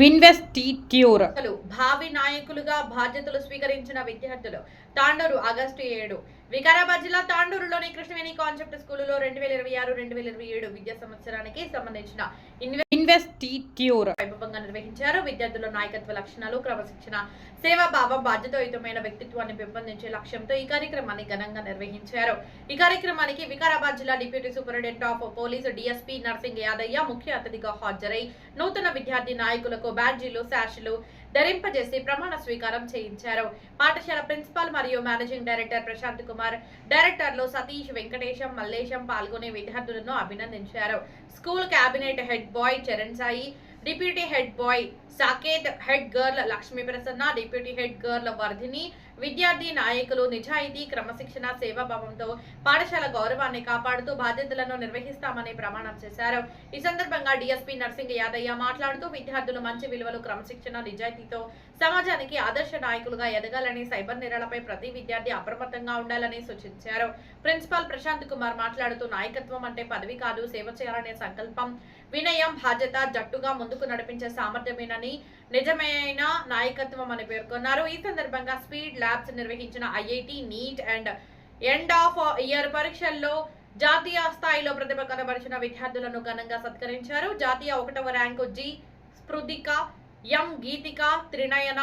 విన్వెస్టిట్యూర్ భావి నాయకులుగా బాధ్యతలు స్వీకరించిన విద్యార్థులు తాండూరు ఆగస్టు 7 వికారాబాద్ జిల్లా తాండూరులోని కృష్ణవేణి కాన్సెప్ట్ స్కూలులో 2026-2027 విద్యా సంవత్సరానికి సంబంధించిన ఇన్వెస్టిట్యూర్ వైభవంగా నిర్వహించారు. విద్యార్థుల నాయకత్వ లక్షణాలు, క్రమశిక్షణ, సేవాభావం, బాధ్యతాయుతమైన వ్యక్తిత్వాన్ని పెంపొందించే లక్ష్యంతో ఈ కార్యక్రమాన్ని ఘనంగా నిర్వహించారు. ఈ కార్యక్రమానికి వికారాబాద్ జిల్లా deputy superintendent of police DSP Narsing Yadaiah ముఖ్య అతిథిగా హాజరై నూతన విద్యార్థి నాయకులకు బ్యాడ్జీలు, శాషులు ధరింపజేసి ప్రమాణ స్వీకారం చేయించారు. పాఠశాల ప్రిన్సిపాల్ మరియు మేనేజింగ్ డైరెక్టర్ ప్రశాంత్ కుమార్, డైరెక్టర్లు సతీష్, వెంకటేశం, మల్లేశం పాల్గొనే విద్యార్థులను అభినందించారు. School cabinet head boy Charan Sai, deputy head boy Saketh, head girl Lakshmi Prasanna, deputy head girl Vardhini, విద్యార్థి నాయకులు నిజాయితీ, క్రమశిక్షణ, సేవాభావంతో పాఠశాల గౌరవాన్ని కాపాడుతూ బాధ్యతలను నిర్వహిస్తామని ప్రమాణం చేశారు. ఈ సందర్భంగా డిఎస్పీ నర్సింగ్ యాదయ్య మాట్లాడుతూ విద్యార్థులు మంచి విలువలు, క్రమశిక్షణ, నిజాయితీతో సమాజానికి ఆదర్శ నాయకులుగా ఎదగాలని, సైబర్ నేరాలపై ప్రతి విద్యార్థి అప్రమత్తంగా ఉండాలని సూచించారు. ప్రిన్సిపాల్ ప్రశాంత్ కుమార్ మాట్లాడుతూ నాయకత్వం అంటే పదవి కాదు, సేవ చేయాలనే సంకల్పం, వినయం, బాధ్యత, జట్టుగా ముందుకు నడిపించే సామర్థ్యమేనని, నిజమైన నాయకత్వం అని పేర్కొన్నారు. ఈ సందర్భంగా స్పీడ్ ల్యాబ్స్ నిర్వహించిన IIT, NEET and end of year పరీక్షల్లో జాతీయ స్థాయిలో ప్రతిభ కనబరిచిన విద్యార్థులను ఘనంగా సత్కరించారు. జాతీయ 1వ ర్యాంకు జి స్పృదిక, ఎం గీతిక, త్రినయన,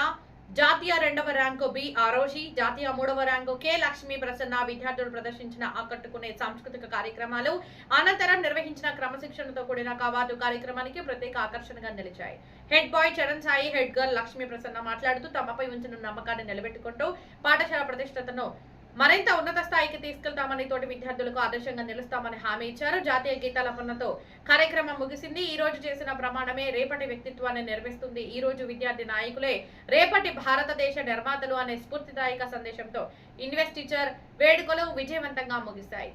జాతీయ 2వ ర్యాంకు బి ఆరోషి, జాతీయ 3వ ర్యాంకు కె లక్ష్మీ ప్రసన్న విద్యార్థులు ప్రదర్శించిన ఆకట్టుకునే సాంస్కృతిక కార్యక్రమాలు అనంతరం నిర్వహించిన క్రమశిక్షణతో కూడిన కవాతు కార్యక్రమానికి ప్రత్యేక ఆకర్షణగా నిలిచాయి. Head boy Charan Sai, head girl Lakshmi ప్రసన్న మాట్లాడుతూ తమపై ఉంచిన నమ్మకాన్ని నిలబెట్టుకుంటూ పాఠశాల ప్రతిష్టతను మరింత ఉన్నత స్థాయికి తీసుకెళ్తామని, తోటి విద్యార్థులకు ఆదర్శంగా నిలుస్తామని హామీ ఇచ్చారు. జాతీయ గీతాలపనతో కార్యక్రమం ముగిసింది. ఈ రోజు చేసిన ప్రమాణమే రేపటి వ్యక్తిత్వాన్ని నిర్మిస్తుంది. ఈ రోజు విద్యార్థి నాయకులే రేపటి భారతదేశ నిర్మాతలు అనే స్ఫూర్తిదాయక సందేశంతో ఇన్వెస్టిచర్ వేడుకలు విజయవంతంగా ముగిశాయి.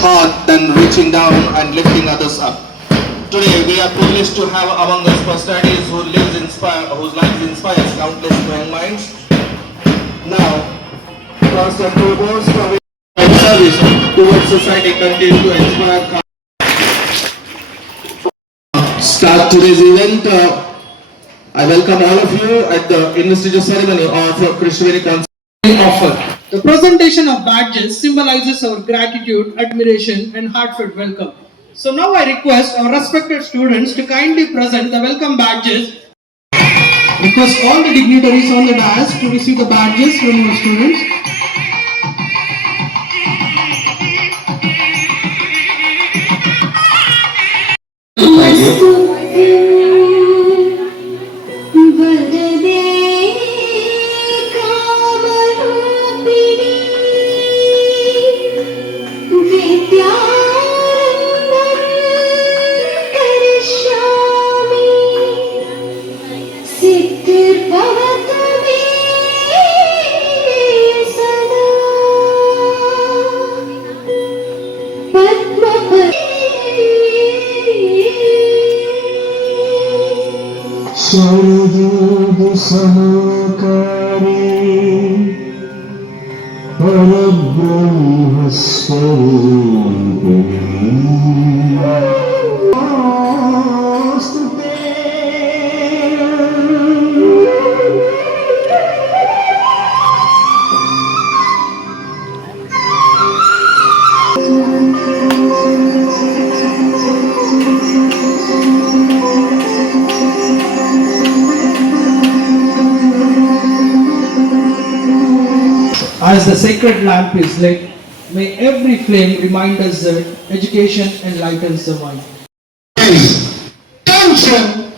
Heart than reaching down and lifting others up. Today we are privileged to have among us personalities whose lives inspires countless young minds. Now, first and foremost, our service towards society continue to inspire. Start today's event. I welcome all of you at the investiture ceremony of Krishveri Council. Offer. The presentation of badges symbolizes our gratitude, admiration, and heartfelt welcome. So now I request our respected students to kindly present the welcome badges. Request all the dignitaries on the dais to receive the badges from our students. Thank you. सर्वोद समाकारे परब्रह्म स्वरूपिणी As the sacred lamp is lit, may every flame remind us that education enlightens the mind. Attention,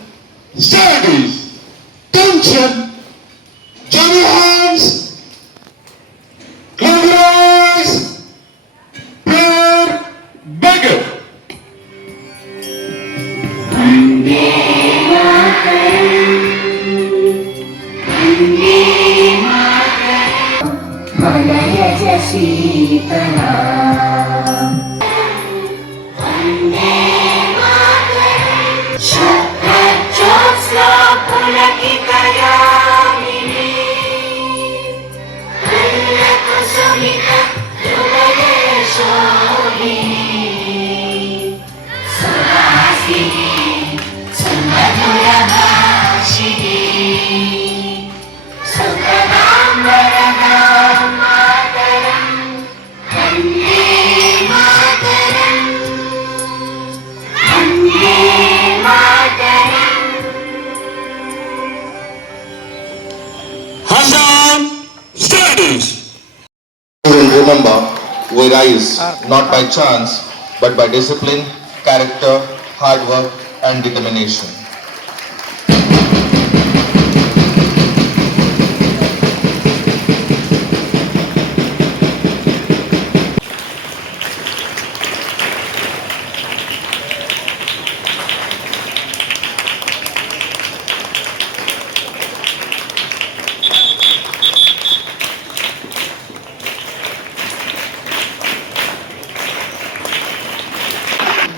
studies, attention, join your hands, close your eyes, prayer, beggar. Remember, we rise not by chance, but by discipline, character, hard work, and determination.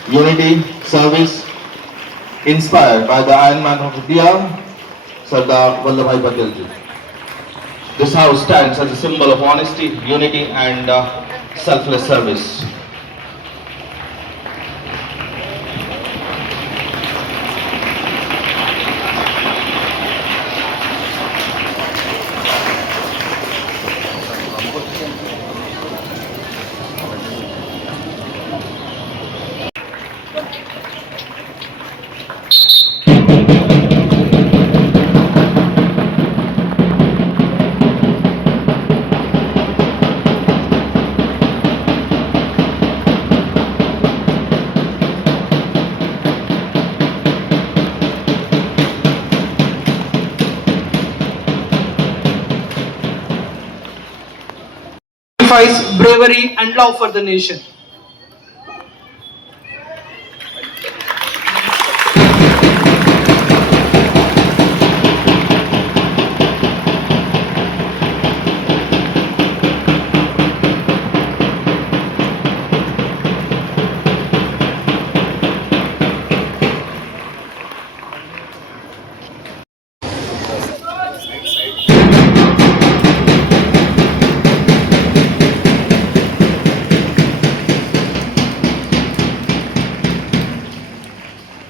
Unity, service, inspired by the Iron Man of India, Sardar Vallabhbhai Patel ji. This house stands as a symbol of honesty, unity and selfless service. sacrifice, bravery, and love for the nation.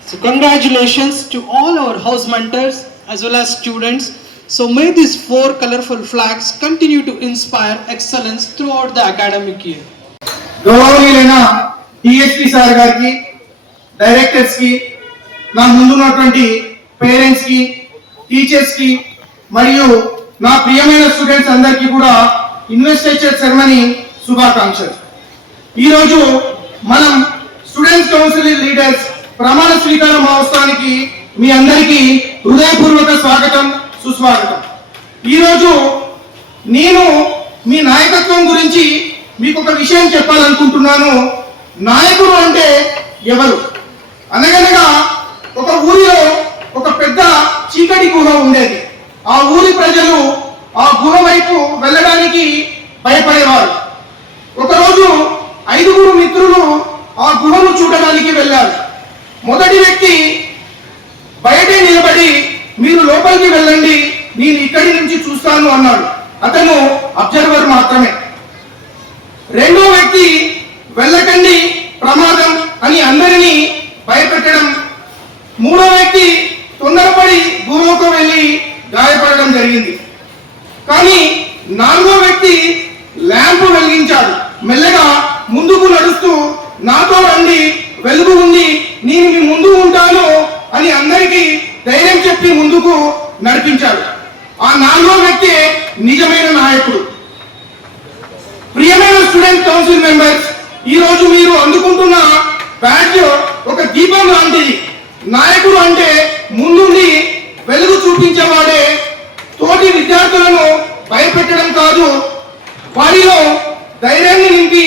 So congratulations to all our house mentors as well as students. So may these 4 colorful flags continue to inspire excellence throughout the academic year. గౌరవనీయులైన TSP sir గారికి, డైరెక్టర్స్ కి, నా ముందున్నటువంటి పేరెంట్స్ కి, టీచర్స్ కి మరియు నా ప్రియమైన స్టూడెంట్స్ అందరికీ కూడా ఇన్వెస్టిచర్ సెరమనీ శుభాకాంక్షలు. ఈరోజు మనం స్టూడెంట్స్ కౌన్సిల్ లీడర్స్ ప్రమాణ స్వీకార మహోత్సవానికి మీ అందరికీ హృదయపూర్వక స్వాగతం, సుస్వాగతం. ఈరోజు నేను మీ నాయకత్వం గురించి మీకు ఒక విషయం చెప్పాలనుకుంటున్నాను. నాయకుడు అంటే ఎవరు? అనగనగా ఒక ఊరిలో ఒక పెద్ద చీకటి గుహ ఉండేది. ఆ ఊరి ప్రజలు ఆ గుహ వైపు వెళ్ళడానికి భయపడేవారు. ఒకరోజు 5 మిత్రులు ఆ గుహను చూడడానికి వెళ్ళారు. మొదటి వ్యక్తి బయటే నిలబడి, మీరు లోపలికి వెళ్ళండి, నేను ఇక్కడి నుంచి చూస్తాను అన్నాడు. అతను అబ్జర్వర్ మాత్రమే. రెండో వ్యక్తి వెళ్ళకండి, ప్రమాదం అని అందరినీ భయపెట్టడం. మూడో వ్యక్తి తొందరపడి గుహకు వెళ్ళి గాయపడడం జరిగింది. కానీ 4వ వ్యక్తి ల్యాంప్ వెలిగించాడు. మెల్లగా ముందుకు నడుస్తూ, నాతో రండి, వెలుగు ఉంది, నేను మీ ముందు ఉంటాను అని అందరికీ ధైర్యం చెప్పి ముందుకు నడిపించాడు. ఆ 4వ వ్యక్తి నిజమైన నాయకుడు. ప్రియమైన స్టూడెంట్ కౌన్సిల్ మెంబర్స్, ఈ రోజు మీరు అందుకుంటున్న బ్యాడ్జ్ ఒక దీపం లాంటిది. నాయకుడు అంటే ముందుండి వెలుగు చూపించేవాడే, తోటి విద్యార్థులను భయపెట్టడం కాదు, వారిలో ధైర్యాన్ని నింపి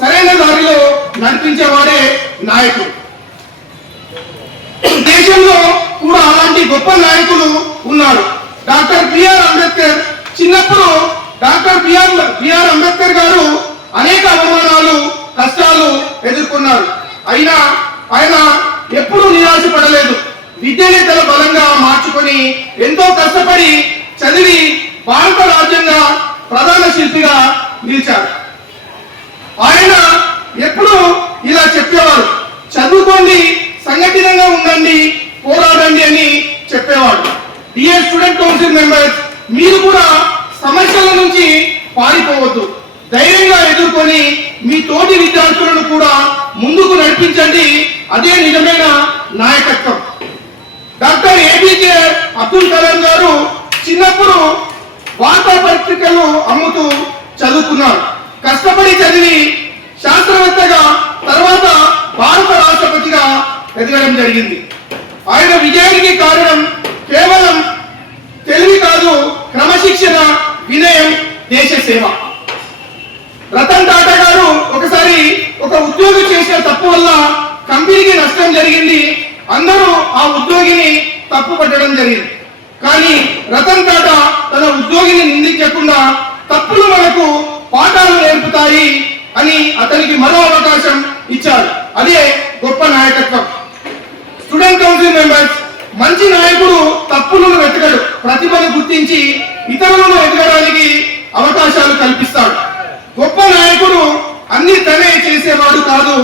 సరైన దారిలో నడిపించేవాడే నాయకుడు. దేశంలో కూడా అలాంటి గొప్ప నాయకులు ఉన్నారు. Doctor BR Ambedkar. చిన్నప్పుడు డాక్టర్ బిఆర్ అంబేద్కర్ గారు అనేక అవమానాలు, కష్టాలు ఎదుర్కొన్నారు. అయినా ఆయన ఎప్పుడూ నిరాశపడలేదు. విద్యని తన బలంగా మార్చుకొని ఎంతో కష్టపడి చదివి భారత రాజ్యాంగ ప్రధాన శిల్పిగా నిలిచారు. ఆయన ఎప్పుడు ఇలా చెప్పేవారు, చదువుకోండి, సంఘటితంగా ఉండండి, పోరాడండి అని చెప్పేవాడు. డియర్ స్టూడెంట్ కౌన్సిల్ మెంబర్స్, మీరు కూడా సమస్యల నుంచి పారిపోవద్దు. ధైర్యంగా ఎదుర్కొని మీ తోటి విద్యార్థులను కూడా ముందుకు నడిపించండి. అదే నిజమైన నాయకత్వం. డాక్టర్ ఏపీజే అబ్దుల్ కలాం గారు చిన్నప్పుడు వార్తాపత్రికలు అమ్ముతూ చదువుకున్నారు. కష్టపడి చదివి శాస్త్రవేత్తగా, తర్వాత భారత రాష్ట్రపతిగా ఎదగడం జరిగింది. ఆయన విజయానికి కారణం కేవలం తెలివి కాదు, క్రమశిక్షణ, వినయం, దేశ సేవ. రతన్ టాటా గారు ఒకసారి ఒక ఉద్యోగి చేసిన తప్పు వల్ల కంపెనీకి నష్టం జరిగింది. అందరూ ఆ ఉద్యోగిని తప్పు పట్టడం జరిగింది. కానీ రతన్ టాటా తన ఉద్యోగిని నిందించకుండా తప్పులు మనకు పాఠాలు నేర్పుతాయి అని అతనికి మరో అవకాశం ఇచ్చారు. అదే గొప్ప నాయకత్వం. స్టూడెంట్ కౌన్సిల్ మెంబర్స్, మంచి నాయకుడు తప్పులను వెతకడు, ప్రతిభను గుర్తించి ఇతరులను ఎదగడానికి అవకాశాలు కల్పిస్తాడు. గొప్ప నాయకుడు అన్ని తనే చేసేవాడు కాదు,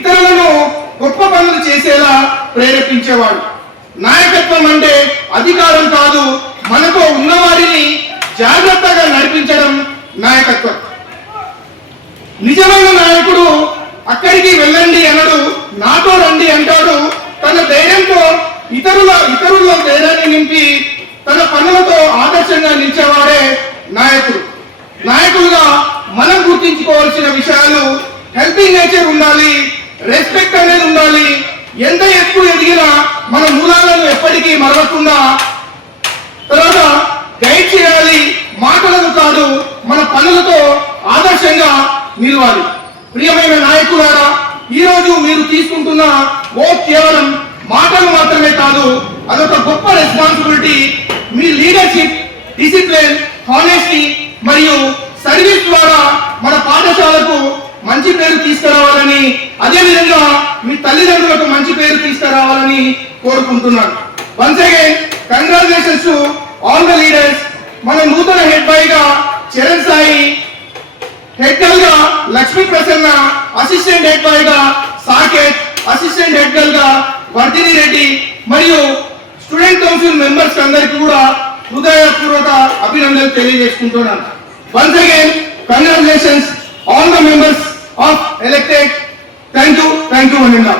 ఇతరులను గొప్ప పనులు చేసేలా ప్రేరేపించేవాడు. నాయకత్వం అంటే అధికారం కాదు, మనతో ఉన్నవారిని జాగ్రత్తగా నడిపించడం నాయకత్వం. నిజమైన నాయకుడు అక్కడికి వెళ్ళండి అనడు, నాతో రండి అంటాడు. తన ధైర్యంతో ఇతరుల్లో ధైర్యాన్ని నింపి తన పనులతో ఆదర్శంగా నిలిచేవాడే నాయకుడు. నాయకులుగా మనం గుర్తించుకోవాల్సిన విషయాలు హెల్పింగ్ నేచర్ ఉండాలి, రెస్పెక్ట్ అనేది ఉండాలి. ఎంత ఎక్కువ ఎదిగినా మన మూలాలను ఎప్పటికీ మరవకుండా, తర్వాత గైడ్ చేయాలి, మాటలను కాదు మన పనులతో ఆదర్శంగా నిలవాలి. ప్రియమైన నాయకులారా, ఈ రోజు మీరు తీసుకుంటున్న ఓట్ కేవలం మాటలు మాత్రమే కాదు, అదొక గొప్ప రెస్పాన్సిబిలిటీ. మీ లీడర్షిప్, డిసిప్లిన్, హానెస్టీ మరియు సర్వీస్ ద్వారా మన పాఠశాలకు మంచి పేరు తీసుకురావాలని, అదేవిధంగా మీ తల్లిదండ్రులకు మంచి పేరు తీసుకురావాలని కోరుకుంటున్నాను. Once again congratulations to all the leaders. మన నూతన హెడ్ బాయ్ గా చరణ్ సాయి, హెడ్ గర్ల్ గా లక్ష్మీ ప్రసన్న, అసిస్టెంట్ హెడ్ బాయ్ గా సాకేత్, అసిస్టెంట్ హెడ్ గర్ల్ గా వర్ధిని రెడ్డి మరియు స్టూడెంట్ కౌన్సిల్ మెంబర్స్ అందరికీ కూడా హృదయపూర్వక అభినందనలు తెలియజేసుకుంటున్నాను. Once again congratulations all the members of elected. Thank you Aninda.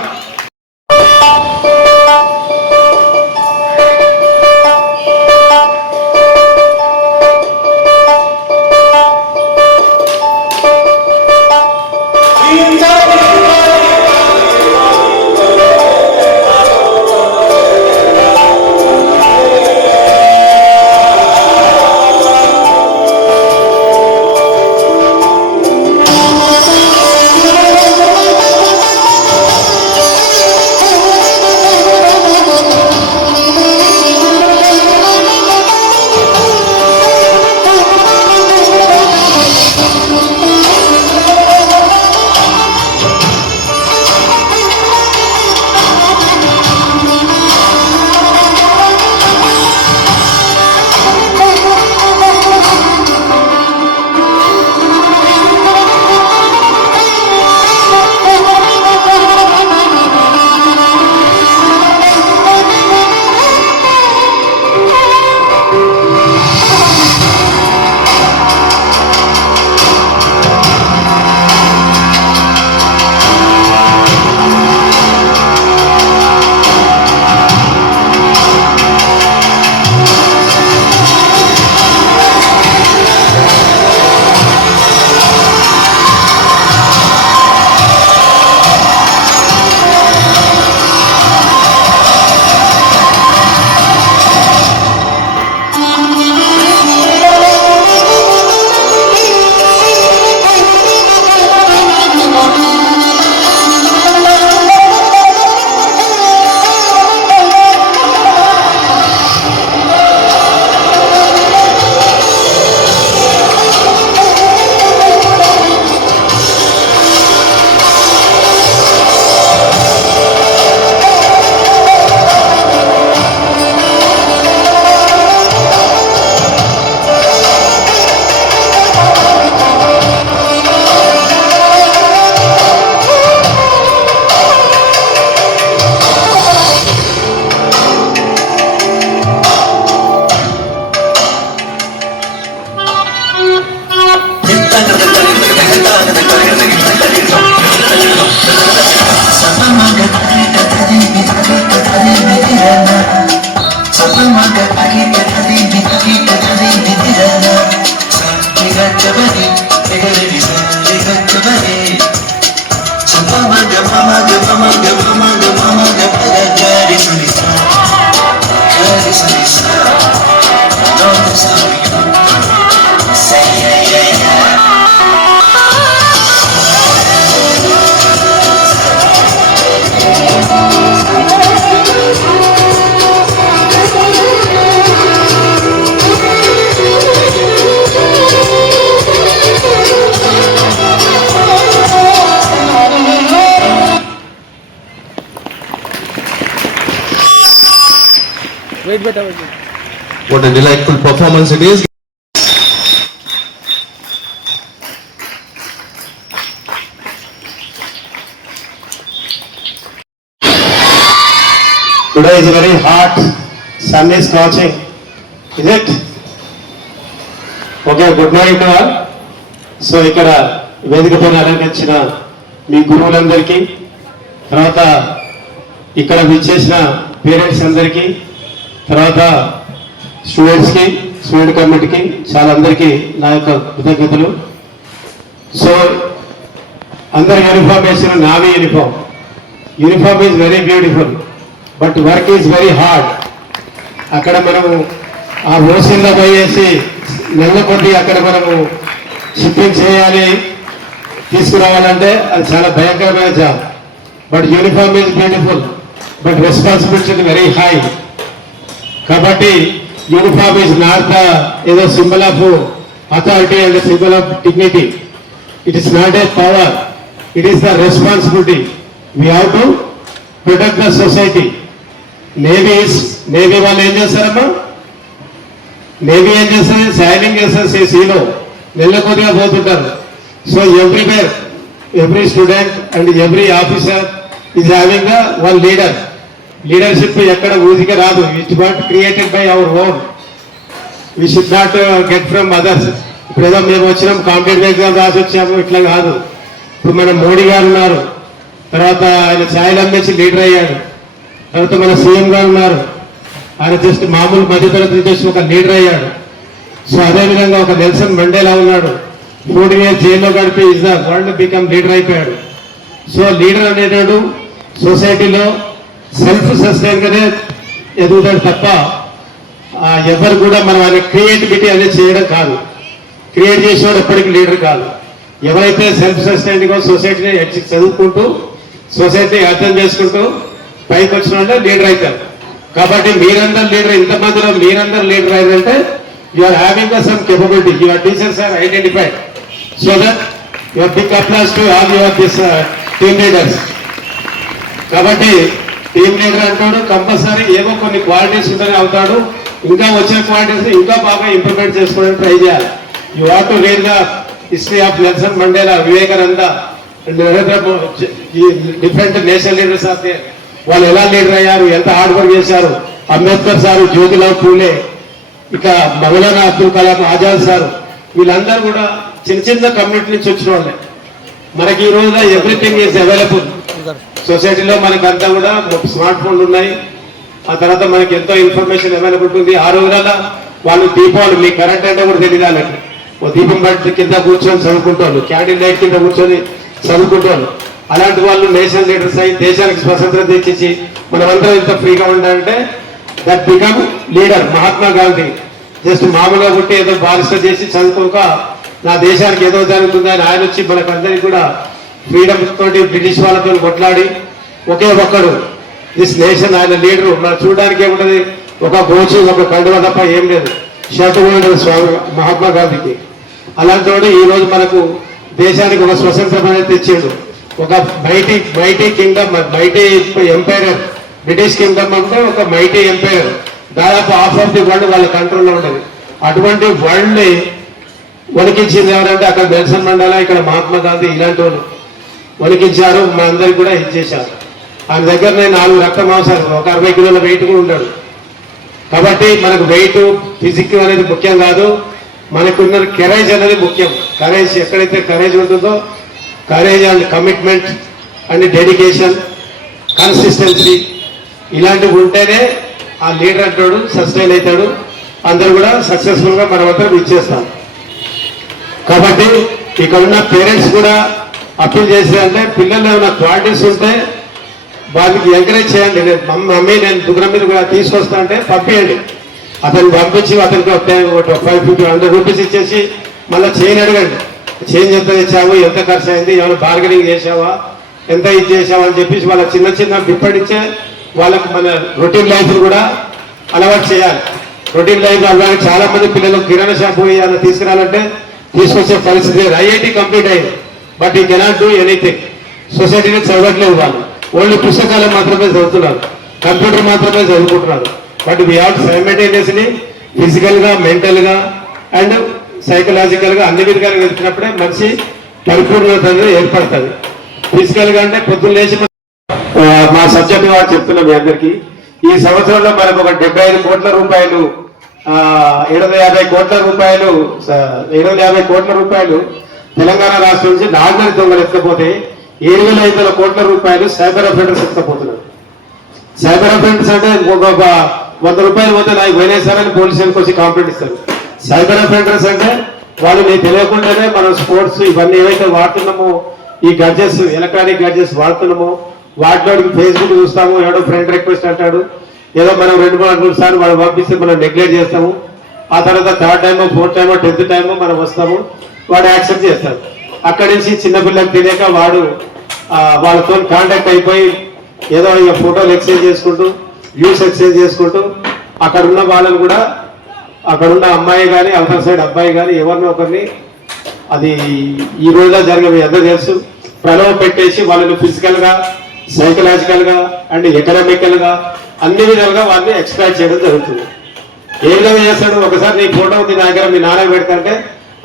What a delightful performance it is. Today is very hot, sun is scorching, is it? Okay, good night all. So ఇక్కడ వేదిక పైన అలంకరించిన మీ గురువులందరికీ, తర్వాత ఇక్కడ విచ్చేసిన పేరెంట్స్ అందరికీ, తర్వాత స్టూడెంట్స్కి, స్టూడెంట్ కమిటీకి చాలా అందరికీ నా యొక్క కృతజ్ఞతలు. సో అందరు యూనిఫామ్ వేసిన navy uniform. Uniform is very beautiful, but work is very hard. అక్కడ మనము ఆ ఓసిల్లో పోయేసి నెల కొద్ది అక్కడ మనము షిప్పింగ్ చేయాలి, తీసుకురావాలంటే అది చాలా భయంకరమైన job. But uniform is beautiful, but responsibility very high. కాబట్టి యూనిఫామ్ ఈజ్ నాట్ ద ఏదో symbol of authority and symbol of dignity. It is not a power, it is the responsibility. We have to protect the society. Navy వాళ్ళు ఏం చేస్తారమ్మా? నేవీ ఏం చేస్తుంది? సైనింగ్ చేస్తారు, సీలో నెల కొద్దిగా పోతుంటారు. So everywhere every student and every officer is having a one leader. Leadership ఎక్కడ ఊరికే రాదు. It was created by our own. We should not get from others. ఇప్పుడు ఏదో మేము వచ్చినాం కాంపిటేటివ్ ఎగ్జామ్ రాసి వచ్చాము ఇట్లా కాదు. ఇప్పుడు మన మోడీ గారు ఉన్నారు, తర్వాత ఆయన ఛాయలు అమ్మేసి లీడర్ అయ్యాడు, తర్వాత మన సీఎం గారు ఉన్నారు, ఆయన జస్ట్ మామూలు మధ్యతరగతి చేసి ఒక లీడర్ అయ్యాడు. సో అదేవిధంగా ఒక నెల్సన్ మండేలా ఉన్నాడు, 4 years జైల్లో గడిపి is the world become leader అయిపోయాడు. సో లీడర్ అనేటాడు సొసైటీలో సెల్ఫ్ సస్టైన్ గానే ఎదుగుతాడు తప్ప ఎవరు కూడా మనం ఆయన క్రియేటివిటీ అనేది చేయడం కాదు. క్రియేట్ చేసేవాడు ఎప్పటికీ లీడర్ కాదు. ఎవరైతే సెల్ఫ్ సస్టైన్గా సొసైటీని చదువుకుంటూ సొసైటీని అర్థం చేసుకుంటూ పైకి వచ్చిన వాళ్ళే లీడర్ అవుతారు. కాబట్టి మీరందరూ లీడర్, ఇంతమందిలో మీరందరూ లీడర్ అయ్యారంటే you are having some capability. Your teachers are identified. So that your big applause to all your team leaders. కాబట్టి టీమ్ లీడర్ అంటాడు కంపల్సరీ ఏవో కొన్ని క్వాలిటీస్ ఉంటేనే అవుతాడు. ఇంకా వచ్చే క్వాలిటీస్ ఇంకా బాగా ఇంప్లిమెంట్ చేసుకోవడానికి ట్రై చేయాలి. You have to read the history of Nelson Mandela, Vivekananda అండ్ Narendra Modi, different national leaders of their. వాళ్ళు ఎలా లీడర్ అయ్యారు, ఎంత హార్డ్ వర్క్ చేశారు. అంబేద్కర్ సారు, జ్యోతిరావు పూలే, ఇక మౌలానా అబ్దుల్ కలాం ఆజాద్ సార్, వీళ్ళందరూ కూడా చిన్న చిన్న కమ్యూనిటీ నుంచి వచ్చిన వాళ్ళే. మనకి ఈ రోజున ఎవ్రీథింగ్ ఈజ్ అవైలబుల్ సొసైటీలో. మనకి అంతా కూడా స్మార్ట్ ఫోన్లు ఉన్నాయి, ఆ తర్వాత మనకి ఎంతో ఇన్ఫర్మేషన్ అవైలబుల్ ఉంది. ఆ రోజులలో వాళ్ళు దీపావళి, మీ కరెంట్ అంటే కూడా తెలియదు వాళ్ళకి. ఓ దీపం బట్టి కింద కూర్చొని చదువుకుంటారు, క్యాండిల్ లైట్ కింద కూర్చొని చదువుకుంటారు. అలాంటి వాళ్ళు నేషనల్ లీడర్స్ అయ్యి దేశానికి స్వతంత్రం తెచ్చి మనమందరం ఇంత ఫ్రీగా ఉండాలంటే that become leader. Mahatma Gandhi జస్ట్ మామూలుగా పుట్టి ఏదో బారిస్టర్ చేసి చదువుకోక నా దేశానికి ఏదో జరుగుతుందని ఆయన వచ్చి మనకు అందరికీ కూడా ఫ్రీడమ్ తోటి బ్రిటిష్ వాళ్ళతో కొట్లాడి ఒకే ఒక్కడు దిస్ నేషన్, ఆయన లీడరు. మనం చూడడానికి ఏముంటది, ఒక గోచి ఒక కండువ తప్ప ఏం లేదు. షర్ట్ కూడా స్వామి మహాత్మా గాంధీకి. అలాంటి ఈ రోజు మనకు దేశానికి ఒక స్వతంత్రం అనేది తెచ్చాడు. ఒక mighty Kingdom, mighty emperor. British Kingdom అంటే ఒక మైటీ ఎంపైర్, దాదాపు హాఫ్ ఆఫ్ ది వరల్డ్ వాళ్ళ కంట్రోల్లో ఉండేది. అటువంటి వరల్డ్ ని వణికించింది ఎవరంటే అక్కడ నెల్సన్ మండేలా, ఇక్కడ మహాత్మా గాంధీ, ఇలాంటి వాళ్ళు వణికించారు. మా అందరికి కూడా ఇచ్చేశారు. ఆయన దగ్గర నేను 4 రక్త మాంసాలు, ఒక 60 కిలోల వెయిట్ కూడా ఉన్నాడు. కాబట్టి మనకు వెయిట్ ఫిజిక్ అనేది ముఖ్యం కాదు, మనకున్న కరేజ్ అనేది ముఖ్యం. కరేజ్ ఎక్కడైతే కరేజ్ ఉంటుందో, courage and commitment and dedication, consistency ఇలాంటివి ఉంటేనే ఆ లీడర్ అంటాడు సస్టైన్ అవుతాడు. అందరూ కూడా సక్సెస్ఫుల్ గా మనమంతా ఇచ్చేస్తాం. కాబట్టి ఇక్కడ ఉన్న పేరెంట్స్ కూడా అప్పీల్ చేసేదంటే పిల్లలు ఏమైనా క్వాలిటీస్ ఉంటే వాళ్ళకి ఎంకరేజ్ చేయండి. మమ్మీ నేను దుగ్గరం మీద కూడా తీసుకొస్తా అంటే పంపించండి. అతన్ని పంపించి అతనికి 550-100 రూపీస్ ఇచ్చేసి మళ్ళీ చైన్ అడగండి. చైన్ ఎంత తెచ్చావు, ఎంత ఖర్చు అయింది, ఏమైనా బార్గెనింగ్ చేసావా, ఎంత ఇది చేసావా అని చెప్పేసి వాళ్ళ చిన్న చిన్న బిప్పడిచ్చే వాళ్ళకి మన రొటీన్ లైఫ్ కూడా అలవాటు చేయాలి. రొటీన్ లైఫ్ అలాగే చాలా మంది పిల్లలు కిరాణా షాప్ పోయి అలా తీసుకురాలంటే తీసుకొచ్చే పరిస్థితి. ఐఐటి కంప్లీట్ అయింది, బట్ ఈ కెనాట్ డూ ఎనీథింగ్. సొసైటీని చదవట్లేదు వాళ్ళు, ఓన్లీ పుస్తకాలు మాత్రమే చదువుతున్నారు, కంప్యూటర్ మాత్రమే చదువుకుంటున్నారు. But we have simultaneously physical గా, మెంటల్ గా అండ్ సైకలాజికల్ గా అన్ని విధాలుగా వెళ్తున్నప్పుడే మనిషి పరిపూర్ణత అనేది ఏర్పడుతుంది. ఫిజికల్ గా అంటే పొద్దున్న లేచి మా సబ్జెక్ట్ వారు చెప్తున్నాం మీ అందరికీ. ఈ సంవత్సరంలో మనకు ఒక 75 కోట్ల రూపాయలు, 750 కోట్ల రూపాయలు, 750 కోట్ల రూపాయలు తెలంగాణ రాష్ట్రం నుంచి నాగరి దొంగలు ఎత్తకపోతే 7,500 కోట్ల రూపాయలు సైబర్ అఫెండర్స్ ఎత్తకపోతున్నారు. సైబర్ అఫెండర్స్ అంటే ఒక 100 రూపాయలు పోతే నాకు పోయినాసారని పోలీసులకు వచ్చి కంప్లైంట్ ఇస్తారు. సైబర్ అఫెండర్స్ అంటే వాళ్ళు నీకు తెలియకుండానే మనం స్పోర్ట్స్ ఇవన్నీ ఏవైతే వాడుతున్నామో, ఈ గడ్జెట్స్, ఎలక్ట్రానిక్ గడ్జెట్స్ వాడుతున్నామో వాటిలోకి ఫేస్బుక్ చూస్తాము, ఎవడో ఫ్రెండ్ రిక్వెస్ట్ అంటాడు, ఏదో మనం 2-3 సార్లు వాళ్ళు పంపిస్తే మనం నెగ్లెక్ట్ చేస్తాము. ఆ తర్వాత 3rd టైమో 4th టైమో 10th టైమో మనం వస్తాము, వాడు యాక్సెప్ట్ చేస్తాడు. అక్కడి నుంచి చిన్నపిల్లకి తెలియక వాడు వాళ్ళతో కాంటాక్ట్ అయిపోయి ఏదో ఇక ఫోటోలు ఎక్స్చేంజ్ చేసుకుంటూ వ్యూస్ ఎక్స్చేంజ్ చేసుకుంటూ అక్కడ ఉన్న వాళ్ళని కూడా అక్కడున్న అమ్మాయి కానీ అవతల సైడ్ అబ్బాయి కానీ ఎవరినో ఒకరిని అది ఈ రోజులో జరిగే మీ అందరూ తెలుసు ప్రలోభ పెట్టేసి వాళ్ళని ఫిజికల్గా సైకలాజికల్గా అండ్ ఎకనామికల్గా అన్ని విధాలుగా వాళ్ళని ఎక్స్ప్లాయిట్ చేయడం జరుగుతుంది. ఏ విధంగా చేస్తాడు, ఒకసారి నీ ఫోటో ఉంది నా దగ్గర మీ నాన్న పెడతాంటే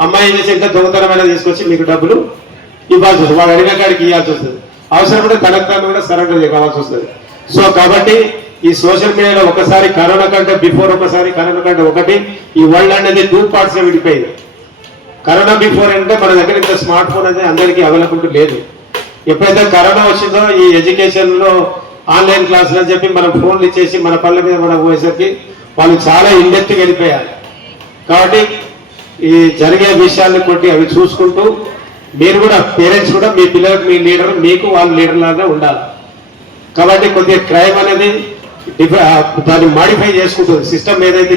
అమ్మాయి చేసి ఇంకా దొంగతనమైన తీసుకొచ్చి మీకు డబ్బులు ఇవ్వాల్సి వస్తుంది, వాడు అడిగిన కాడికి ఇవ్వాల్సి వస్తుంది, అవసరపడితే తనకు తాను కూడా సరెండర్ కావాల్సి వస్తుంది. సో కాబట్టి ఈ సోషల్ మీడియాలో ఒకసారి కరోనా కంటే బిఫోర్ ఒకసారి కరోనా కంటే ఒకటి ఈ వరల్డ్ అనేది 2 parts గా విడిపోయింది. కరోనా బిఫోర్ అంటే మన దగ్గర ఇంత స్మార్ట్ ఫోన్ అనేది అందరికీ అవైలబిలిటీ లేదు. ఎప్పుడైతే కరోనా వచ్చిందో ఈ ఎడ్యుకేషన్లో ఆన్లైన్ క్లాసులు అని చెప్పి మనం ఫోన్లు ఇచ్చేసి మన పళ్ళ మీద మనం పోయేసరికి వాళ్ళు చాలా ఇండెప్త్గా వెళ్ళిపోయారు. కాబట్టి ఈ జరిగే విషయాన్ని కొట్టి అవి చూసుకుంటూ మీరు కూడా పేరెంట్స్ కూడా మీ పిల్లలకు మీ లీడర్ మీకు వాళ్ళ లీడర్ లాగా ఉండాలి. కాబట్టి కొద్దిగా క్రైమ్ అనేది దాన్ని మాడిఫై చేసుకుంటుంది సిస్టమ్ ఏదైతే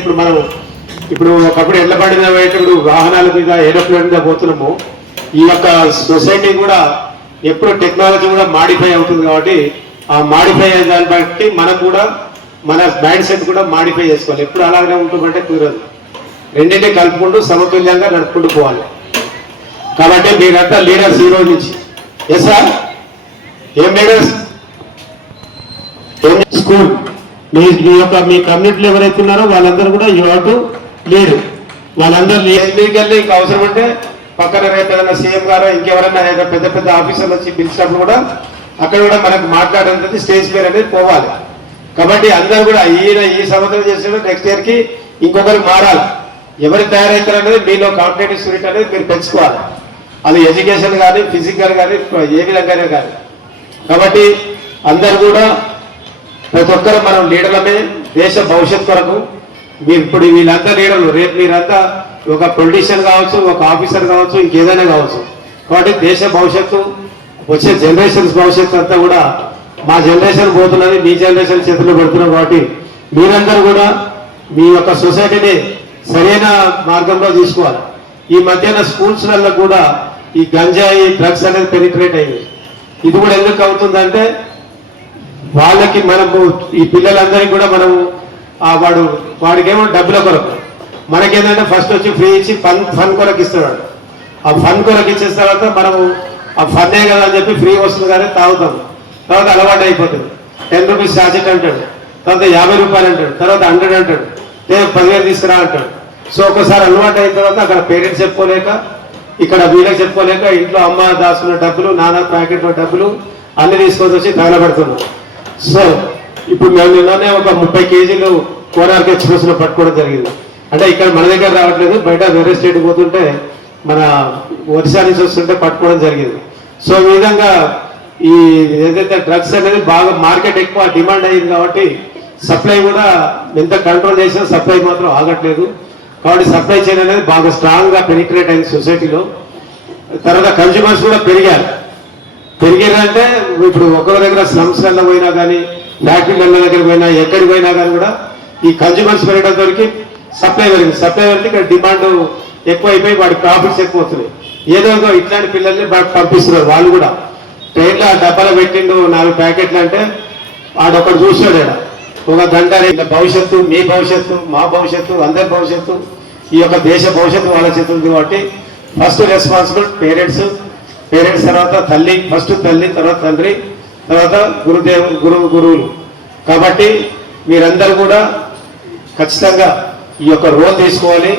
ఇప్పుడు ఒకప్పుడు ఎడ్లబడిన ఇప్పుడు వాహనాల మీద ఏరోప్లేన్ మీద పోతున్నామో ఈ యొక్క సొసైటీ కూడా ఎప్పుడు టెక్నాలజీ కూడా మాడిఫై అవుతుంది. కాబట్టి ఆ మాడిఫై అయ్యే దాన్ని బట్టి మనకు కూడా మన మైండ్ సెట్ కూడా మాడిఫై చేసుకోవాలి. ఎప్పుడు అలాగే ఉంటుందంటే కుదరదు, రెండింటినీ కలుపుకుంటూ సమతుల్యంగా నడుపుకుంటూ పోవాలి. కాబట్టి మీరంతా లీడర్స్ ఈ రోజు నుంచి. ఎస్ సార్, ఏం లీడర్స్? స్కూల్ మీ కమ్యూనిటీలో ఎవరైతే ఉన్నారో వాళ్ళందరూ కూడా యూ హావ్ టు లీడ్. వాళ్ళందరూ లీగల్లీ ఇంకా అవసరం అంటే పక్కన రేపు ఏదైనా సీఎం గారు ఇంకెవరైనా ఏదైనా పెద్ద పెద్ద ఆఫీసర్లు వచ్చి పిలిచినప్పుడు కూడా అక్కడ కూడా మనకు మాట్లాడేది స్టేజ్ పేరు అనేది పోవాలి. కాబట్టి అందరూ కూడా ఈ సంవత్సరం చేసిన నెక్స్ట్ ఇయర్కి ఇంకొకరు మారాలి. ఎవరు తయారవుతారు అనేది మీలో కాంపిటేటివ్ స్పిరిట్ అనేది మీరు పెంచుకోవాలి. అది ఎడ్యుకేషన్ కానీ ఫిజికల్ కానీ ఏ విధంగానే కానీ. కాబట్టి అందరు కూడా ప్రతి ఒక్కరు మనం లీడర్లమే దేశ భవిష్యత్ కొరకు. మీరు ఇప్పుడు వీళ్ళంతా లీడర్లు, రేపు మీరంతా ఒక పొలిటీషియన్ కావచ్చు, ఒక ఆఫీసర్ కావచ్చు, ఇంకేదైనా కావచ్చు. కాబట్టి దేశ భవిష్యత్తు, వచ్చే జనరేషన్స్ భవిష్యత్తు అంతా కూడా మా జనరేషన్ పోతున్నది, మీ జనరేషన్ చేతుల్లో పెడుతున్నాం. కాబట్టి మీరందరూ కూడా మీ యొక్క సొసైటీని సరైన మార్గంలో తీసుకోవాలి. ఈ మధ్యన స్కూల్స్లలో కూడా ఈ గంజాయి డ్రగ్స్ అనేది పెనిట్రేట్ అయింది. ఇది కూడా ఎందుకు అవుతుందంటే వాళ్ళకి మనము ఈ పిల్లలందరికీ కూడా మనము వాడికేమో డబ్బుల కొరకు, మనకేంటంటే ఫస్ట్ వచ్చి ఫ్రీ ఇచ్చి ఫన్ కొరకు ఇస్తున్నాడు. ఆ ఫన్ కొరకు ఇచ్చిన తర్వాత మనము ఆ ఫన్నే కదా అని చెప్పి ఫ్రీ వస్తుంది కానీ తాగుతాం. తర్వాత అలవాటు అయిపోతుంది. 10 రూపీస్ చార్జెట్ అంటాడు, తర్వాత 50 రూపాయలు అంటాడు, తర్వాత 100 అంటాడు, 10,000 తీసుకురా అంటాడు. సో ఒకసారి అలవాటు అయిన తర్వాత అక్కడ పేరెంట్స్ చెప్పుకోలేక, ఇక్కడ వీళ్ళకి చెప్పుకోలేక ఇంట్లో అమ్మ దాచుకున్న డబ్బులు, నాన్న ప్యాకెట్లో డబ్బులు అన్ని తీసుకొని వచ్చి తగలబడుతున్నాం. సో ఇప్పుడు మేము నిన్ననే ఒక 30 కేజీలు కోనార్క్ ఎక్స్ప్రెస్లో పట్టుకోవడం జరిగింది. అంటే ఇక్కడ మన దగ్గర రావట్లేదు, బయట వేరే స్టేట్ పోతుంటే మన ఒరిస్సా నుంచి వస్తుంటే పట్టుకోవడం జరిగింది. సో ఈ విధంగా ఈ ఏదైతే డ్రగ్స్ అనేది బాగా మార్కెట్ ఎక్కువ డిమాండ్ అయ్యింది కాబట్టి సప్లై కూడా ఎంత కంట్రోల్ చేసినా సప్లై మాత్రం ఆగట్లేదు. కాబట్టి సప్లై చైన్ అనేది బాగా స్ట్రాంగ్గా పెనిట్రేట్ అయింది సొసైటీలో. తర్వాత కన్జ్యూమర్స్ కూడా పెరిగారంటే ఇప్పుడు ఒకరి దగ్గర స్లమ్స్లలో పోయినా కానీ, ఫ్యాక్టరీల దగ్గర పోయినా, ఎక్కడికి పోయినా కానీ కూడా ఈ కన్జ్యూమర్స్ పెరగడంతో సప్లై పెరిగింది. సప్లై పెరిగితే ఇక్కడ డిమాండ్ ఎక్కువ అయిపోయి వాడి ప్రాఫిట్స్ ఎక్కువ వస్తున్నాయి. ఏదో ఇట్లాంటి పిల్లల్ని పంపిస్తున్నారు. వాళ్ళు కూడా ట్రైన్లో డబ్బాలో పెట్టిండు 4 ప్యాకెట్లు అంటే ఆడొకడు చూసాడు. ఒక గంట భవిష్యత్తు, మీ భవిష్యత్తు, మా భవిష్యత్తు, అందరి భవిష్యత్తు, ఈ యొక్క దేశ భవిష్యత్తు వాళ్ళ చేతుంది. కాబట్టి ఫస్ట్ రెస్పాన్సిబుల్ పేరెంట్స్ తర్వాత తల్లి, ఫస్ట్ తల్లి, తర్వాత తండ్రి, తర్వాత గురువులు. కాబట్టి మీరందరూ కూడా ఖచ్చితంగా ఈ యొక్క రోల్ తీసుకోవాలి.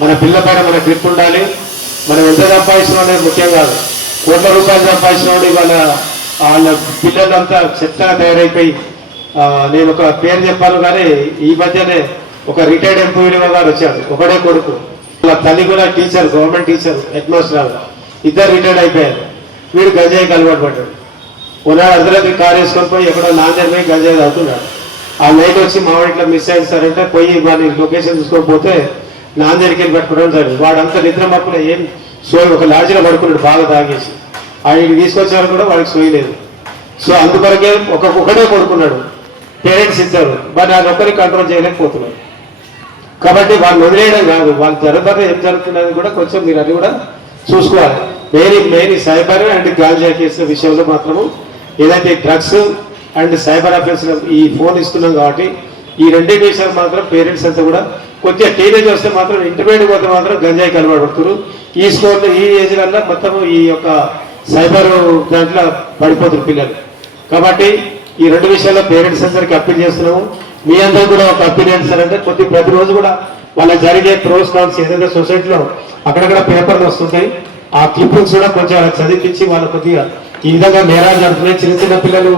మన పిల్ల పైన మన గ్రిప్ ఉండాలి. మనం ఎంత సంపాదించడం అనేది ముఖ్యం కాదు. కోట్ల రూపాయలు సంపాదించిన ఇవాళ వాళ్ళ పిల్లలంతా చెత్తగా తయారైపోయి, నేను ఒక పేరు చెప్పాను కానీ ఈ మధ్యనే ఒక రిటైర్డ్ ఎంప్లాయీ గారు వచ్చాడు, ఒకడే కొడుకు. వాళ్ళ తల్లి కూడా teacher, government teacher, head master, ఇద్దరు రిటైర్డ్ అయిపోయారు. వీడు గంజాయికి అలవాటు పడ్డాడు. ఉన్నాడు అర్ధరాత్రి కారు వేసుకొని పోయి ఎక్కడో నాందేడ్ పోయి గంజాయి అవుతున్నాడు. ఆ నైట్ వచ్చి మా ఇంట్లో మిస్ అయింది సార్ అంటే పోయి వాడి లొకేషన్ తీసుకొని పోతే నాందేడికి వెళ్ళి పట్టుకోవడం జరిగింది. వాడంతా నిద్ర మప్పులో ఏం సోయి, ఒక లాడ్జిలో పడుకున్నాడు బాగా తాగేసి. ఆయనకి తీసుకొచ్చారు కూడా వాడికి సోయలేదు. సో అందుకొరకే ఒకడే కొడుకున్నాడు, పేరెంట్స్ ఇద్దరు, మరి అది ఒక్కరికి కంట్రోల్ చేయలేకపోతున్నారు. కాబట్టి వాళ్ళని వదిలేయడం కాదు, వాళ్ళు జరుగుతుంది ఏం జరుగుతున్నది కూడా కొంచెం మీరు అది కూడా చూసుకోవాలి. మెయిన్ సైబర్ అండ్ గాంజా కేసు విషయంలో మాత్రము ఏదైతే డ్రగ్స్ అండ్ సైబర్ అఫెన్స్ ఈ ఫోన్ ఇస్తున్నాం కాబట్టి ఈ రెండే విషయాలు మాత్రం పేరెంట్స్ అంతా కూడా కొద్దిగా టీనేజ్ వస్తే మాత్రం ఇంటర్మీడియట్ పోతే మాత్రం గంజాయికి అలవాటు పడుతున్నారు. ఈ స్కోర్లో ఈ ఏజ్లలో మొత్తం ఈ యొక్క సైబర్ దాంట్లో పడిపోతున్నారు పిల్లలు. కాబట్టి ఈ రెండు విషయాల్లో పేరెంట్స్ అందరికీ అప్పీల్ చేస్తున్నాము. మీ అందరూ కూడా ఒక అప్పీల్ చేస్తారంటే ప్రతిరోజు కూడా వాళ్ళ జరిగే ప్రోస్ కాన్స్ ఏదైతే సొసైటీలో అక్కడక్కడ పేపర్లు వస్తుంటాయి ఆ క్లిప్పింగ్స్ కూడా కొంచెం చదివించి వాళ్ళ కొద్దిగా ఈ విధంగా నేరాలు జరుగుతున్నాయి. చిన్న చిన్న పిల్లలు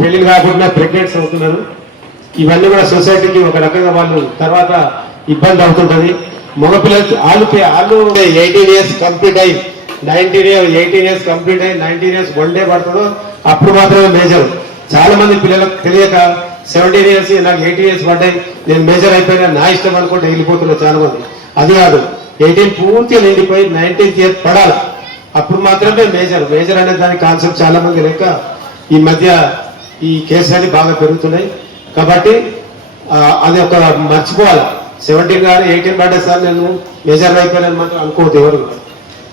పెళ్లిలు కాకుండా ప్రెగ్నెంట్స్ అవుతున్నారు. ఇవన్నీ కూడా సొసైటీకి ఒక రకంగా వాళ్ళు తర్వాత ఇబ్బంది అవుతుంటది. మగపిల్లలు వాళ్ళు 18 ఇయర్స్ కంప్లీట్ అయ్యి 18 ఇయర్స్ కంప్లీట్ అయ్యి 19 ఇయర్స్ 1 డే పడుతుందో అప్పుడు మాత్రమే మేజర్. చాలా మంది పిల్లలకు తెలియక 17 ఇయర్స్ నాకు 18 ఇయర్స్ పడ్డాయి నేను మేజర్ అయిపోయినా నా ఇష్టం అనుకుంటే వెళ్ళిపోతున్నారు చాలా మంది. అది కాదు 18 పూర్తిగా నిండిపోయి 19th ఇయర్ పడాలి అప్పుడు మాత్రమే మేజర్ అనే దాని కాన్సెప్ట్ చాలా మంది లేక ఈ మధ్య ఈ కేసులు బాగా పెరుగుతున్నాయి. కాబట్టి అది ఒక మర్చిపోవాలి. 17 కానీ 18 పడ్డా సార్ నేను మేజర్ అయిపోయానని మాత్రం అనుకోవద్దు ఎవరు.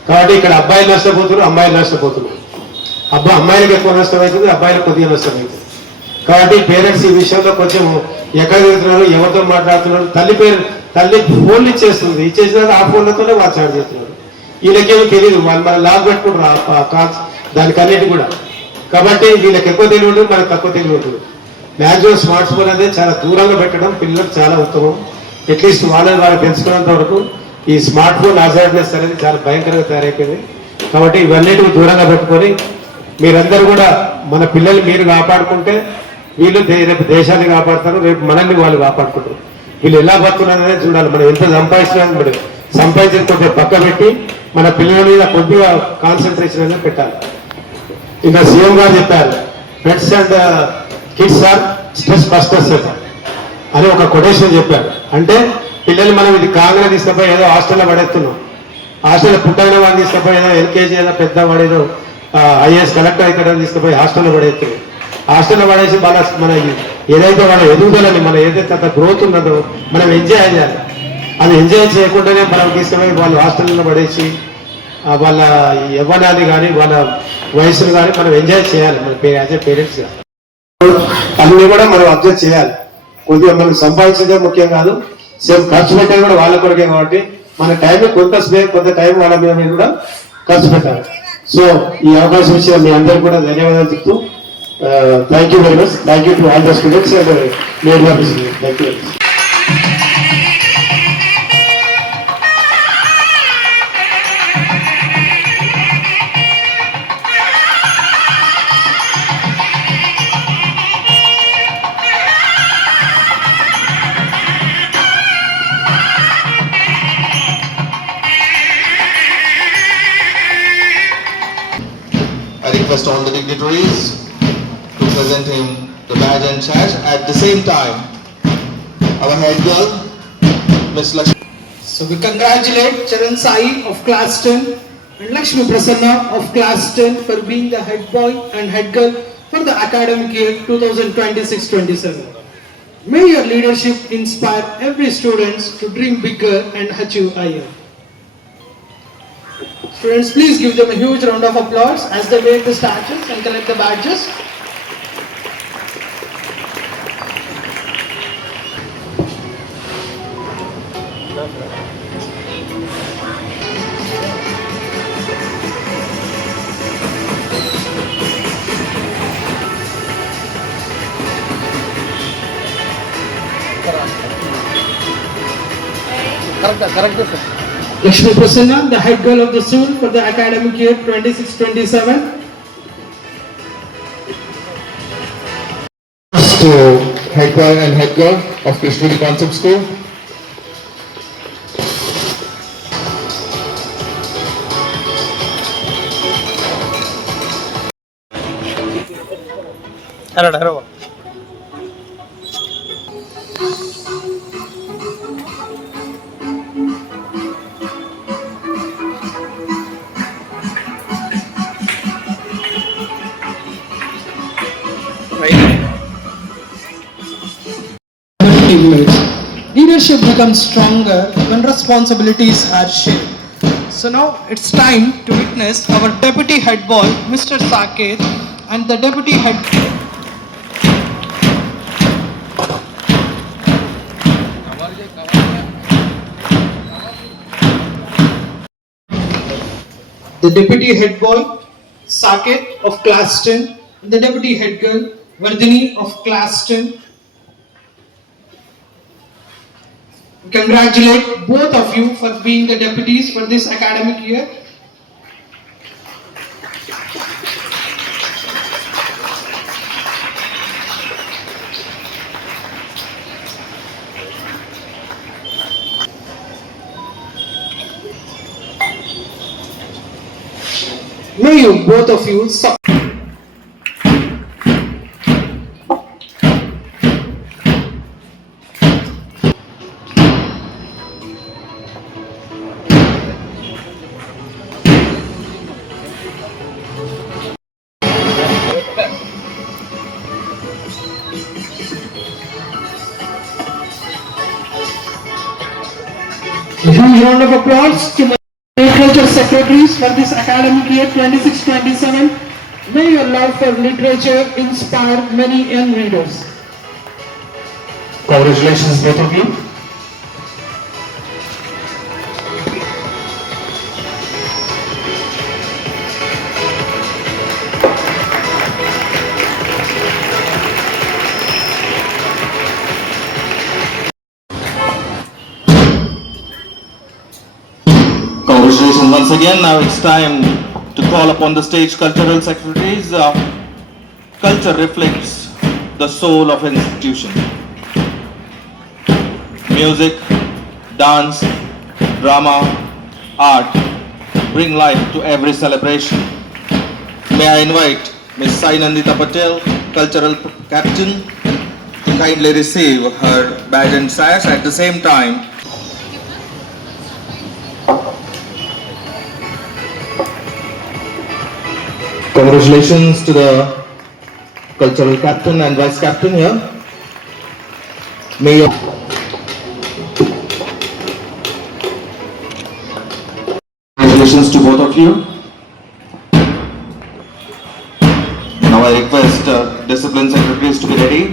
కాబట్టి ఇక్కడ అబ్బాయిలు నష్టపోతున్నారు, అమ్మాయిలు నష్టపోతున్నారు. అమ్మాయిలకు ఎక్కువ నష్టం అవుతుంది, అబ్బాయిలకు కొద్దిగా నష్టం అవుతుంది. కాబట్టి పేరెంట్స్ ఈ విషయంలో కొంచెం ఎక్కడ తిరుగుతున్నారు, ఎవరితో మాట్లాడుతున్నారు. తల్లి ఫోన్లు ఇచ్చేసిన ఆ ఫోన్లతోనే వాళ్ళు చాట్ చేస్తున్నారు. వీళ్ళకేమో తెలియదు, వాళ్ళు మన లాగ్ పెట్టుకుంటారు దానికి అన్నిటి కూడా. కాబట్టి వీళ్ళకి ఎక్కువ తెలివి ఉంటుంది, మనకు తక్కువ తెలివి ఉంటుంది. మ్యాక్సిమం స్మార్ట్ ఫోన్ అనేది చాలా దూరంగా పెట్టడం పిల్లలకు చాలా ఉత్తమం. అట్లీస్ట్ వాళ్ళు పెంచుకున్నంత వరకు ఈ స్మార్ట్ ఫోన్ అజార్డ్నెస్ అనేది చాలా భయంకరంగా తయారైపోయింది. కాబట్టి ఇవన్నిటిని దూరంగా పెట్టుకొని మీరందరూ కూడా మన పిల్లల్ని మీరు కాపాడుకుంటే వీళ్ళు రేపు దేశాన్ని కాపాడుతారు, రేపు మనల్ని వాళ్ళు కాపాడుకుంటారు. వీళ్ళు ఎలా బతుకున్నారు అనేది చూడాలి. మనం ఎంత సంపాదించిన కొద్దిగా పక్క పెట్టి మన పిల్లల మీద కొద్దిగా కాన్సన్ట్రేషన్ అనేది పెట్టాలి. ఇంకా సీఎం గారు చెప్పారు pets and kids are stress busters అని ఒక కొటేషన్ చెప్పారు. అంటే పిల్లలు మనం ఇది కాంగ్రెస్ తీసుకపోయి ఏదో హాస్టల్లో పడేస్తున్నాం. హాస్టల్లో పుట్టైన వాళ్ళు తీసుకపోయి ఏదో ఎల్కేజీ ఏదో పెద్ద వాడేదో ఐఏఎస్ కలెక్టర్ అవుతాడని తీసుకుపోయి హాస్టల్లో పడేస్తున్నాం. హాస్టల్లో పడేసి మన ఏదైతే వాళ్ళ ఎదుగుదలని మన ఏదైతే అంత గ్రోత్ ఉన్నదో మనం ఎంజాయ్ చేయాలి. అది ఎంజాయ్ చేయకుండానే మనం తీసుకుపోయి వాళ్ళు హాస్టల్లో పడేసి వాళ్ళ యవ్వనాన్ని కానీ వాళ్ళ వయసును కానీ మనం ఎంజాయ్ చేయాలి. మన యాజ్ ఏ పేరెంట్స్గా అన్ని కూడా మనం అబ్జర్వ్ చేయాలి. కొద్దిగా మనం సంపాదించేదే ముఖ్యం కాదు, సేమ్ ఖర్చు పెట్టేది కూడా వాళ్ళ కొరకే. కాబట్టి మన టైం కొంత టైం వాళ్ళ మీద కూడా ఖర్చు పెట్టాలి. సో ఈ అవకాశం ఇచ్చిన మీ అందరికీ కూడా ధన్యవాదాలు చెప్తూ thank you very much. Thank you to all the students and thank you very much. I request all the dignitaries to present him the badge and charge. At the same time, our head girl, Miss Lakshmi. So we congratulate Charan Sai of class 10 and Lakshmi Prasanna of class 10 for being the head boy and head girl for the academic year 2026-27. May your leadership inspire every student to dream bigger and achieve higher. Students, please give them a huge round of applause as they wave the statues and collect the badges. Lakshmi Prasanna, the head girl of the school for the academic year 26-27. To head boy and head girl of Krishna Concept School. Leadership becomes stronger when responsibilities are shared. So now it's time to witness our deputy head boy, Mr. Saket, and the deputy head. The deputy head boy, Saket of class 10, and the deputy head girl, Vardhini of class 10. Congratulate both of you for being the deputies for this academic year. May you both of you a huge round of applause to my literature secretaries for this academic year 26-27. May your love for literature inspire many young readers. Congratulations, both of you. Congratulations once again. Now it's time to call upon the stage cultural secretaries. Culture reflects the soul of an institution. Music, dance, drama, art bring life to every celebration. May I invite Ms. Sai Nandita Patel, Cultural Captain, to kindly receive her badge and sash. At the same time, congratulations to the Cultural Captain and Vice Captain here. May your congratulations to both of you. Now I request discipline secretaries to be ready.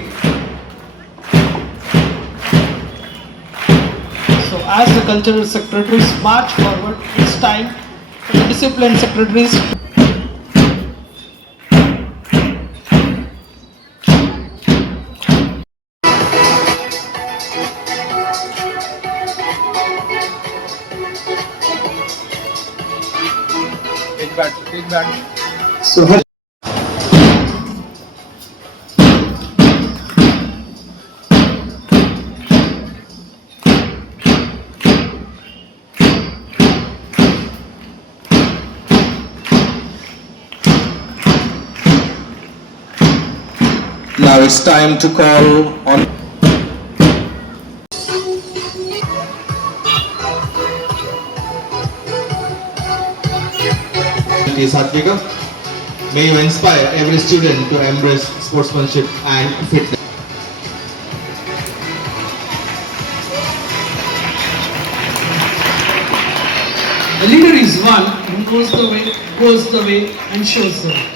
So as the cultural secretaries march forward, it's time for the discipline secretaries to So Now it's time to call on Satvika. May you inspire every student to embrace sportsmanship and fitness. the leader is one who goes the way and shows the way.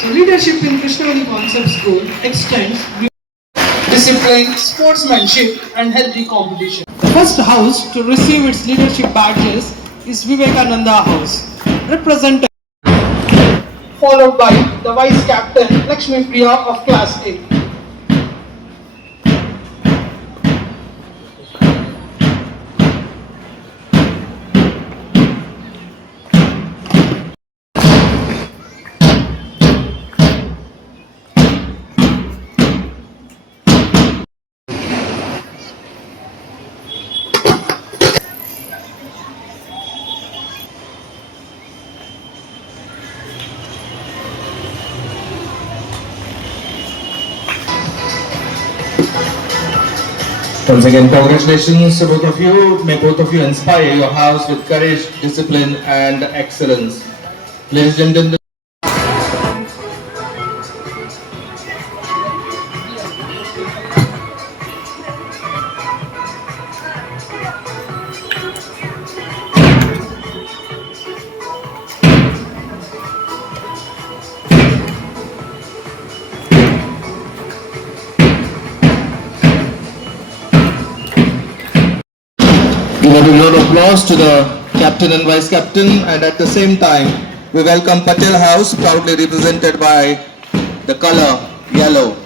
So leadership in Krishnavani Concept School extends discipline, sportsmanship and healthy competition. The first house to receive its leadership badges is Vivekananda House, represented, followed by the Vice Captain Lakshmi Priya of Class 8. Once again, congratulations to both of you. May both of you inspire your house with courage, discipline, and excellence. Ladies and gentlemen. your applause to the captain and vice captain, and at the same time, we welcome Patel House, proudly represented by the color yellow.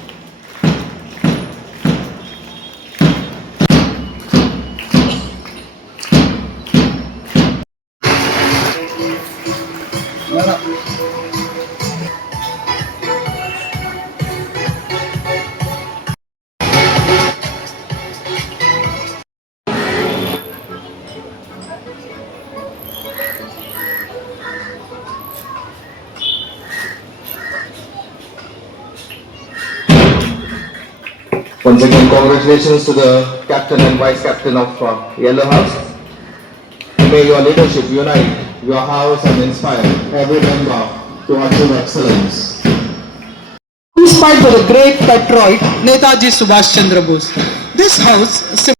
Once again, congratulations to the captain and vice captain of Yellow House. May your leadership unite your house and inspire every member to achieve excellence. Inspired by the great patriot Netaji Subhash Chandra Bose. This house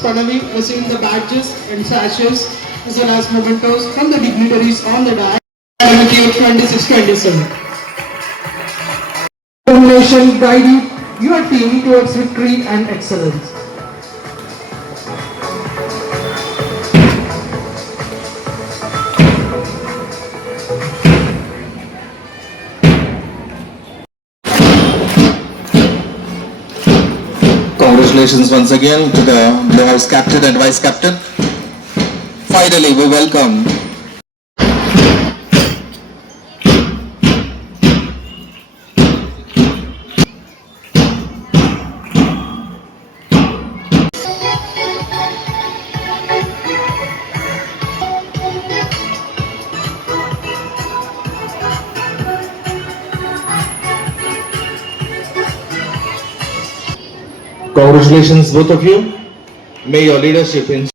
Pranavi receiving the badges and sashes as well as mementos from the dignitaries on the dais. IMQ 26-27. Determination guide your team towards victory and excellence. Congratulations once again to the Blue House captain and vice captain. Finally, we welcome Congratulations both of you. May your leadership in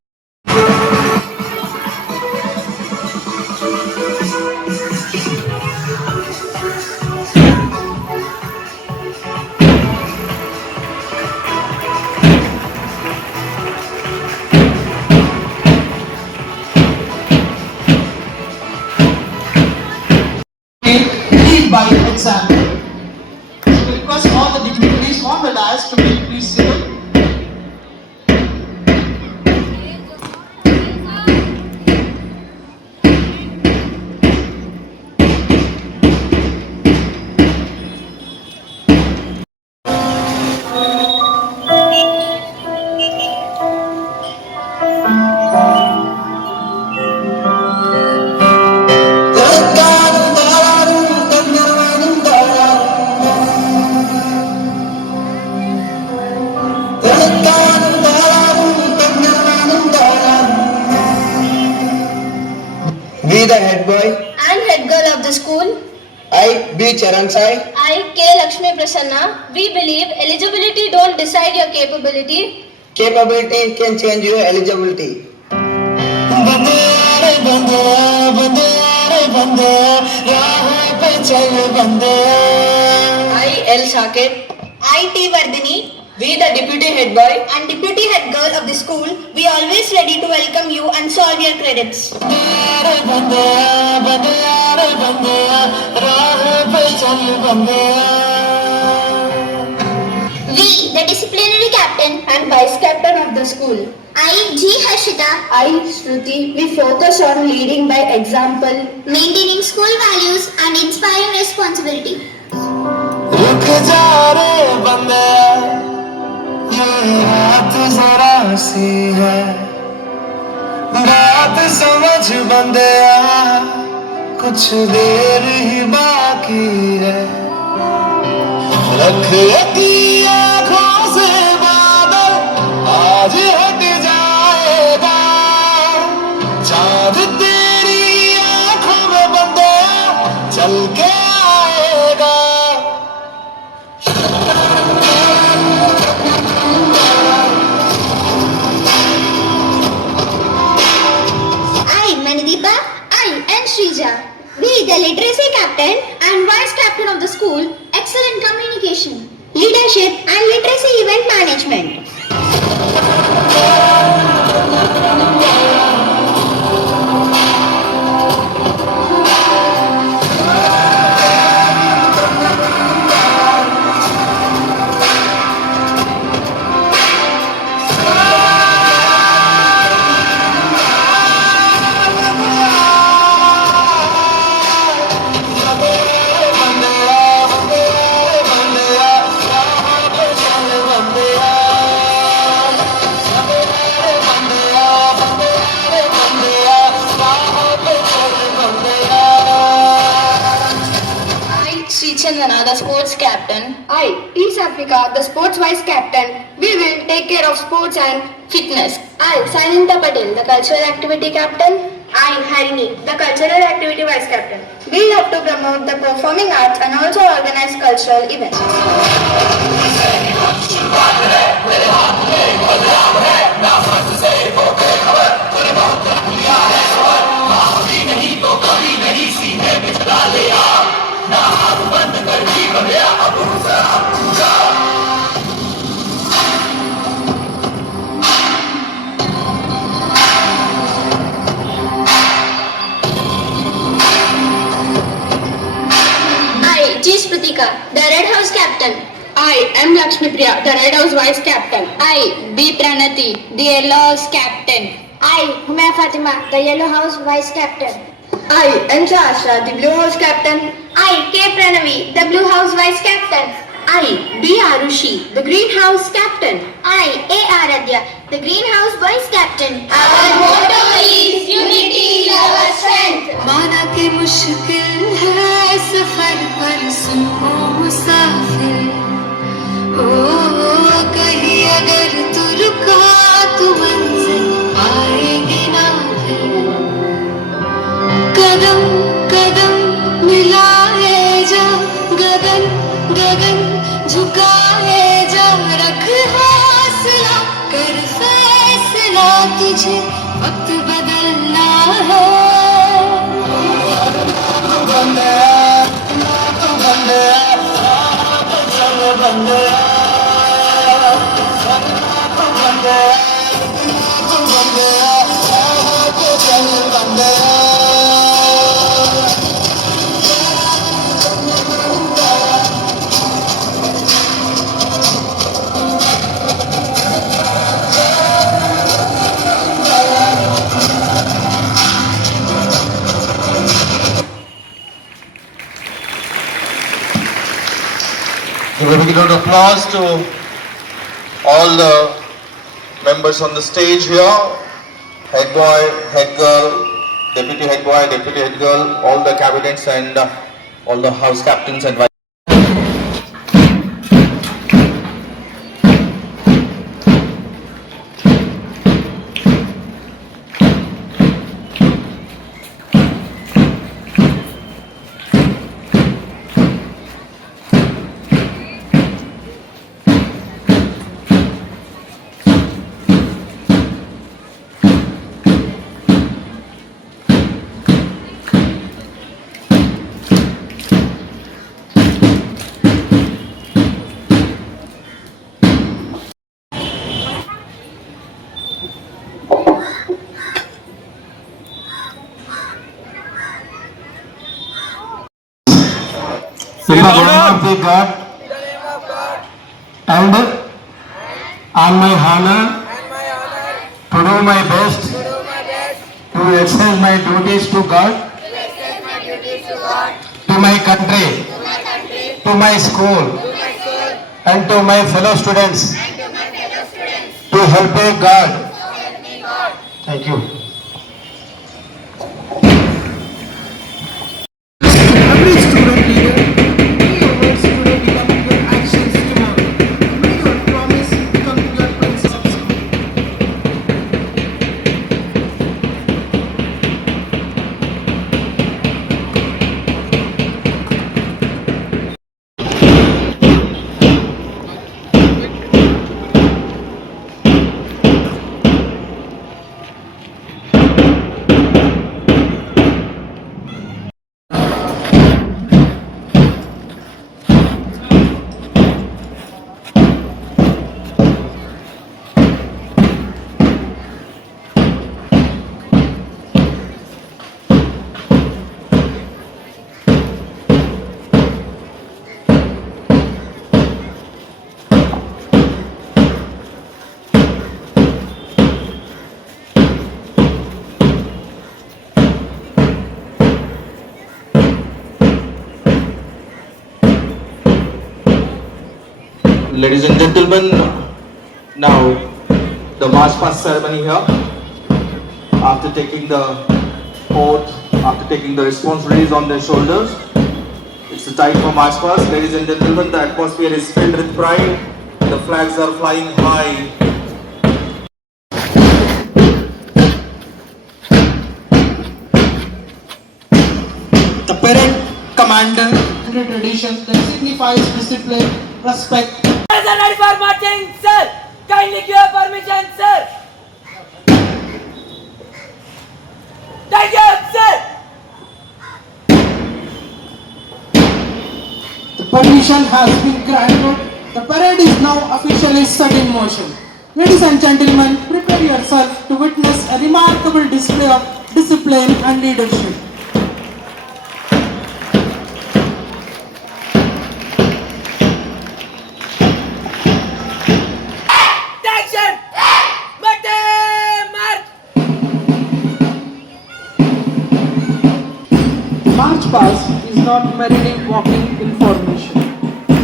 Lead by example. We request all the dignitaries on the dais to be please seated. We the head boy, and head girl of the school, I B Charan Sai, I K Lakshmi Prasanna, we believe eligibility don't decide your capability. capability can change your eligibility. I L Saket, I T Vardhini, we the deputy head boy, and deputy head girl of the school, we always ready to welcome you and solve your credits. We, the disciplinary captain And vice captain of the school, I, G. Harshita, I Shruti, we focus on leading by example. maintaining school values and inspiring responsibility. रुक जा रे बंदे, ये रात जरा सी है, बात समझ बंदे, कुछ देर ही बाकी है, रख की आँखों से बादल आज हट जाएगा, चाँद तेरी आँखों में बंदे चल के आएगा. I, Manideepa, I, and Shrija. We, the literacy captain and vice captain of the school, excellent communication, leadership and literacy event management. I, Sri Chandana, the sports captain. I, T. Safika, the sports vice captain. We will take care of sports and Fitness. I, Saninta Patel, the cultural activity captain. I, Harini, the cultural activity vice captain. We love to promote the performing arts and also organize cultural events. I, G. Spritika, the Red House captain. I am Lakshmi Priya, the Red House vice captain. I, B. Pranati, the Yellow House captain. I, Humaya Fatima, the Yellow House vice captain. I, M. Sahasra, the Blue House captain. I, K. Pranavi, the Blue House vice captain. I, B. Arushi, the Green House captain. I, A. Aradhya, the Green House vice captain. Our motto is unity is our strength. माना कि मुश्किल है सफर पर सुनो मुसाफिर ओ कहीं अगर तू रुका तो मंजिल पाएगी ना फिर कदम कदम मिलाए जा गगन गगन झुकाए जा रख हौसला कर फैसला तुझे वक्त बदलना है Give a big round of applause to all the members on the stage here. Head boy, head girl, deputy head boy, deputy head girl, all the cabinets and all the house captains and vice. In the name of the God and on my honor to do my best to exercise my duties to God, to my country, to my school and to my fellow students to help me God. Thank you. Every student leader, may your words today become your actions tomorrow. May your promise become your principles. Ladies and gentlemen, now the march past ceremony here. After taking the oath, after taking the responsibilities on their shoulders, it's the time for march past. Ladies and gentlemen, the atmosphere is filled with pride. The flags are flying high. The parade commander, the tradition that signifies discipline, respect. Ready for marching, sir. Kindly give your permission, sir. Thank you, sir. The permission has been granted. The parade is now officially set in motion. Ladies and gentlemen, prepare yourself to witness a remarkable display of discipline and leadership. Attention! March! March past is not merely walking in formation.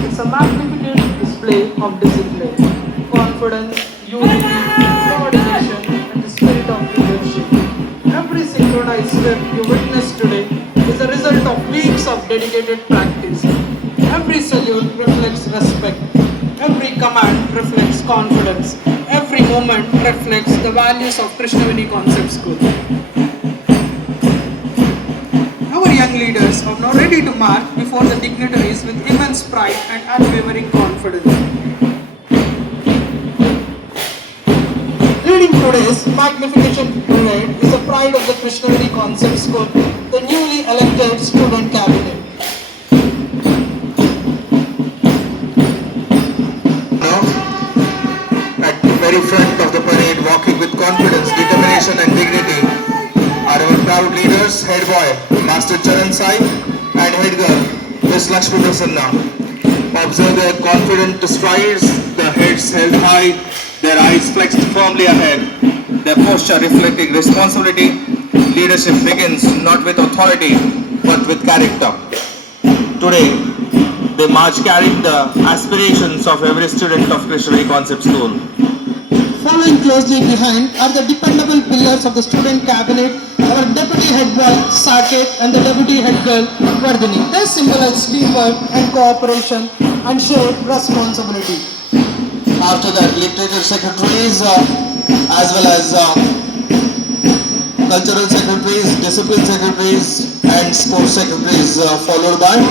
It's a magnificent display of discipline, confidence, unity, coordination, and the spirit of leadership. Every synchronized step you witness today is a result of weeks of dedicated practice. Every salute reflects respect. Every command reflects confidence. Every moment reflects the values of Krishnaveni Concept School. Our young leaders are now ready to march before the dignitaries with immense pride and unwavering confidence. Leading today's magnificent parade is the pride of the Krishnaveni Concept School, the newly elected student cabinet. Now, at the very front of the parade, walking with confidence, determination and dignity, are our proud leaders, head boy, Master Charan Sai, and head girl, Miss Lakshmi Prasanna. Observe their confident strides, their heads held high, their eyes flexed firmly ahead, their posture reflecting responsibility. Leadership begins not with authority, but with character. Today, they march carrying the aspirations of every student of Krishnaveni Concept School. Following closely behind are the dependable pillars of the student cabinet, our deputy head boy Saket and the deputy head girl Vardhini. They symbolize teamwork and cooperation and shared responsibility. After that, literature secretaries as well as cultural secretaries, discipline secretaries and sports secretaries followed by.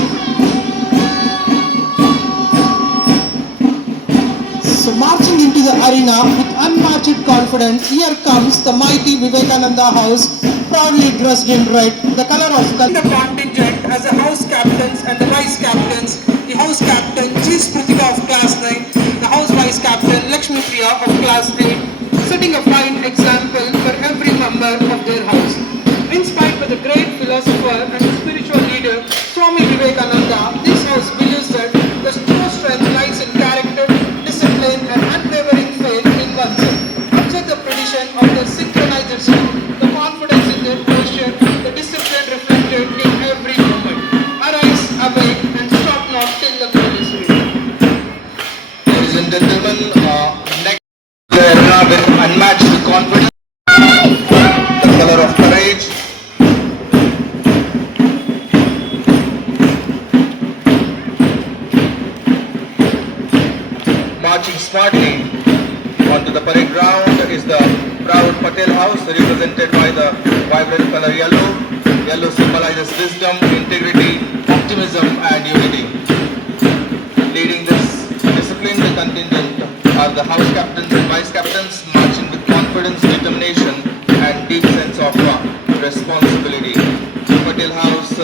So marching into the arena with unmatched confidence, here comes the mighty Vivekananda House, proudly dressed in red, the color of the contingent as the house captains and the vice captains. The house captain G. Smritika of class 9, the house vice captain Lakshmi Priya of class 8, setting a fine example for every member of their house. Inspired by the great philosopher and spiritual leader Swami Vivekananda, this house believes that the true strength lies in character, discipline and unwavering faith in oneself. Observe the tradition of the synchronized school, the confidence in their posture, the discipline reflected in every moment. Arise, awake and stop not till the goal is reached. Ladies and gentlemen, next the arena with unmatched confidence, the color of courage. Marching smartly onto the parade ground is the proud Patel House, represented by the vibrant color yellow. Yellow symbolizes wisdom, integrity, optimism and unity. Leading this disciplined contingent are the house captains and vice captains, marching with confidence, determination and deep sense of responsibility. Patel House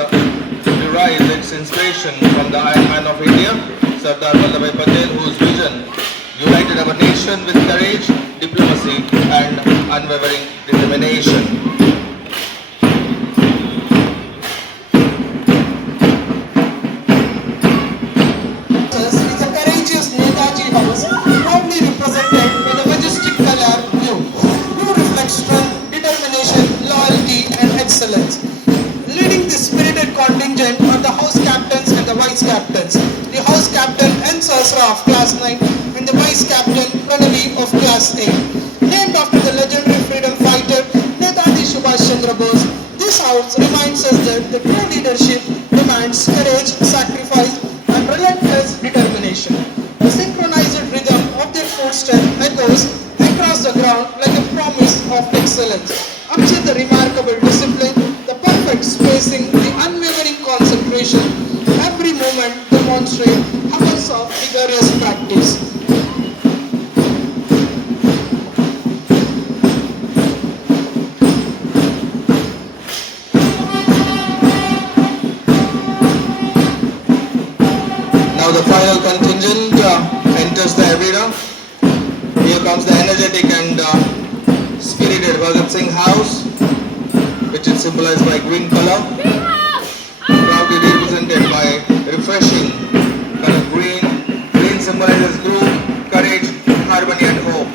derives its inspiration from the Iron Man of India, Sardar Vallabhbhai Patel, whose vision united our nation with courage, diplomacy and unwavering determination. Is a courageous Netaji House, proudly represented by the majestic color blue. Blue reflects strength, determination, loyalty and excellence. Leading this spirited contingent are the house captains and the vice captains. The house captain N. Sahasra of Class 9 and the Vice Captain Pranavi of Class 8. Named after the legendary freedom fighter Netaji Subhash Chandra Bose, this house reminds us that the true leadership demands courage, sacrifice and relentless determination. The synchronized rhythm of their footsteps echoes across the ground like a promise of excellence. Amid the remarkable discipline, the perfect spacing, the unwavering concentration, every moment demonstrate hours of rigorous practice. Now the final contingent enters the arena. Here comes the energetic and spirited Bhagat Singh House, which is symbolized by green color, proudly represented by refreshing color green. Green symbolizes growth, courage, harmony and hope.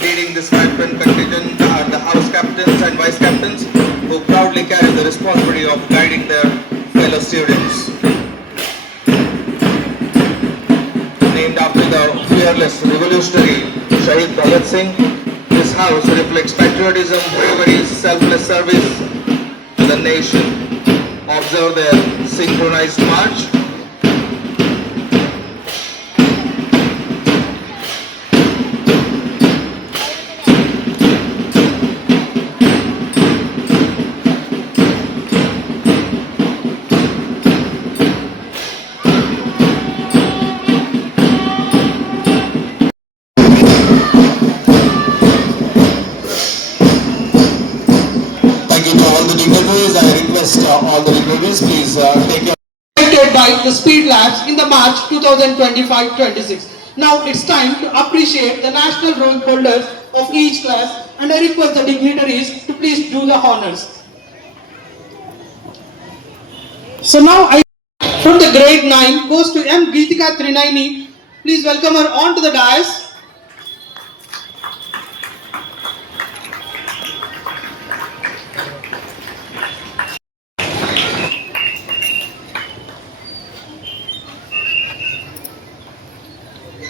Leading this vibrant contingent are the house captains and vice captains who proudly carry the responsibility of guiding their fellow students. Named after the fearless revolutionary Shahid Bhagat Singh, this house reflects patriotism, bravery, selfless service to the nation. Observe their synchronized march. I request all the dignitaries, please take your Conducted by the Speed Labs in the March 2025-26. Now it's time to appreciate the national role holders of each class, and I request the dignitaries to please do the honors. So now from the grade 9 goes to M. Geetika Trinaini. Please welcome her onto the dais.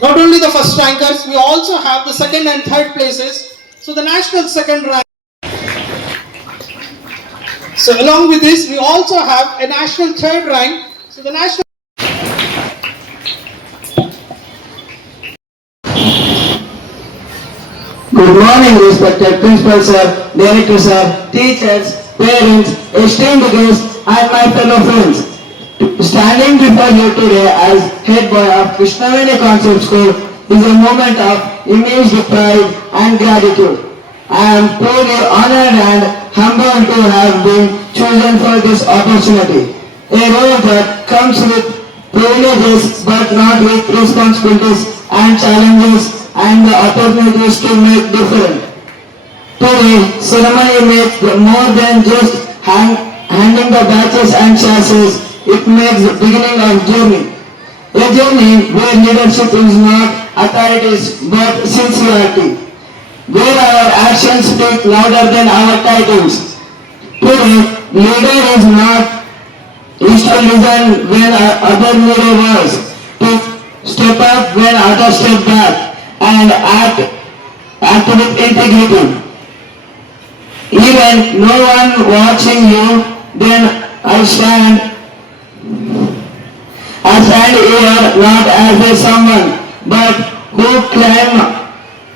Not only the first rankers, we also have the second and third places. So the national second rank. So along with this, we also have a national third rank. So the national. Good morning, respected principal sir, director sir, teachers, parents, esteemed guests, and my fellow friends. Standing before you today as head boy of Krishnaveni Concept School is a moment of immense pride and gratitude. I am truly honored and humbled to have been chosen for this opportunity. A role that comes with privileges but not with responsibilities and challenges and the opportunities to make difference. Today, ceremony makes more than just handing the badges and chassis. It makes the beginning of journey. A journey where leadership is not authorities but sincerity. Where our actions speak louder than our titles. Today, leader is not is to listen when other leader was, to step up when others step back, and act with integrity. Even no one watching you, then I stand here not as a someone, but who claim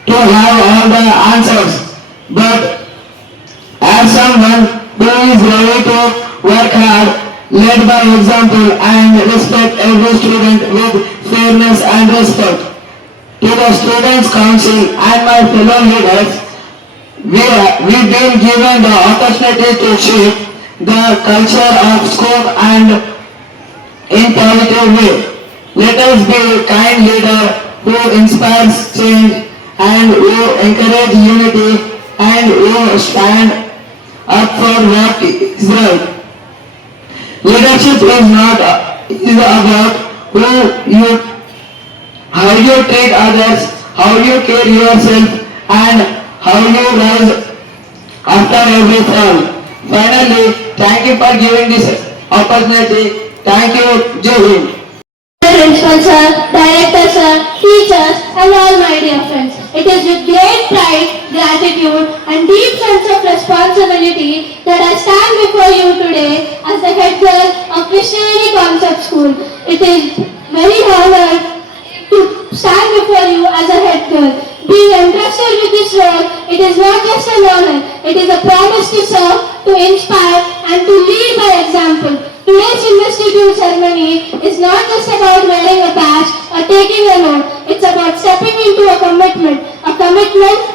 to have all the answers, but as someone who is ready to work hard, led by example, and respect every student with fairness and respect. To the Students' Council and my fellow leaders, we've been given the opportunity to shape the culture of school and in positive way. Let us be a kind leader who inspires change and who encourages unity and who stand up for what is right. Leadership is about how you treat others, how you care yourself, and how you rise after every fall. Finally, thank you for giving this opportunity. Thank you, Jai Hind. Principal sir, Director sir, teachers and all my dear friends. It is with great pride, gratitude and deep sense of responsibility that I stand before you today as the head girl of Missionary Concept School. It is very honored to stand before you as a head girl. Being entrusted with this role, it is not just an honor, it is a promise to serve, to inspire and to lead by example. Today's investiture ceremony is not just about wearing a badge or taking a note. It's about stepping into a commitment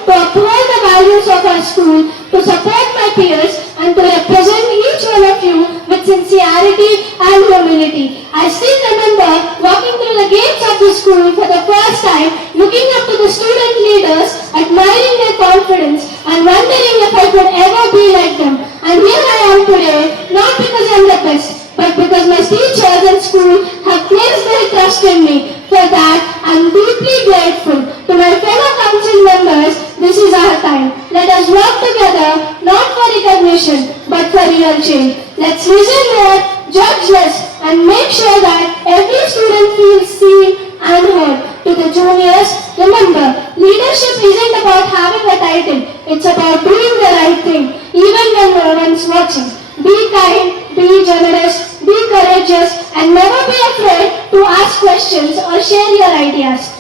to uphold the values of our school, to support my peers and to represent each one of you with sincerity and humility. I still remember walking through the gates of the school for the first time, looking up to the student leaders, admiring their confidence and wondering if I could ever be like them. And here I am today, not because I'm the best, but because my teachers and school have placed their trust in me. For that, I'm deeply grateful. To my fellow council members, this is our time. Let us work together, not for recognition, but for real change. Let's listen more, judge less, and make sure that every student feels seen and heard. To the juniors, remember, leadership isn't about having a title. It's about doing the right thing, even when no one's watching. Be kind, be generous, be courageous, and never be afraid to ask questions or share your ideas.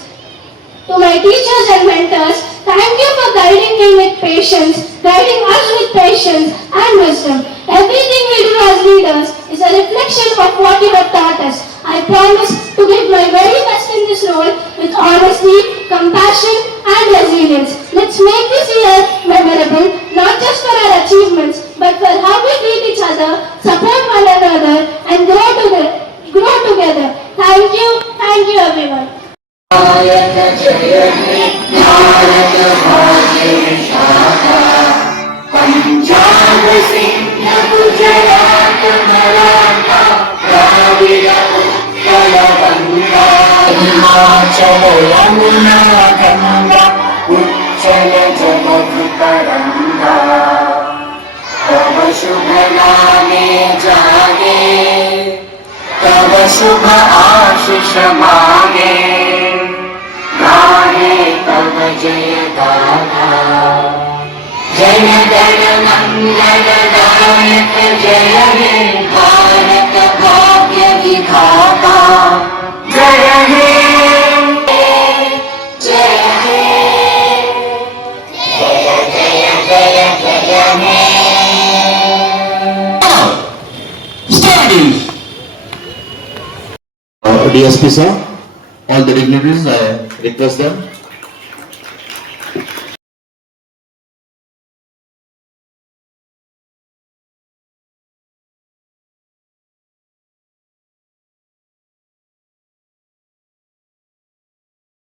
To my teachers and mentors, thank you for guiding me with patience, guiding us with patience and wisdom. Everything we do as leaders is a reflection of what you have taught us. I promise to give my very best in this role with honesty, compassion and resilience. Let's make this year memorable, not just for our achievements, but for how we treat each other, support one another and grow together. Thank you everyone. तब शुभ आशीष मांगे गाहे तब जय गाथा जय जन मंगल दायक जय हे भारत भाग्य विधाता जय हे जय हे जय जय जय जय हे DSP sir, all the dignitaries, I request them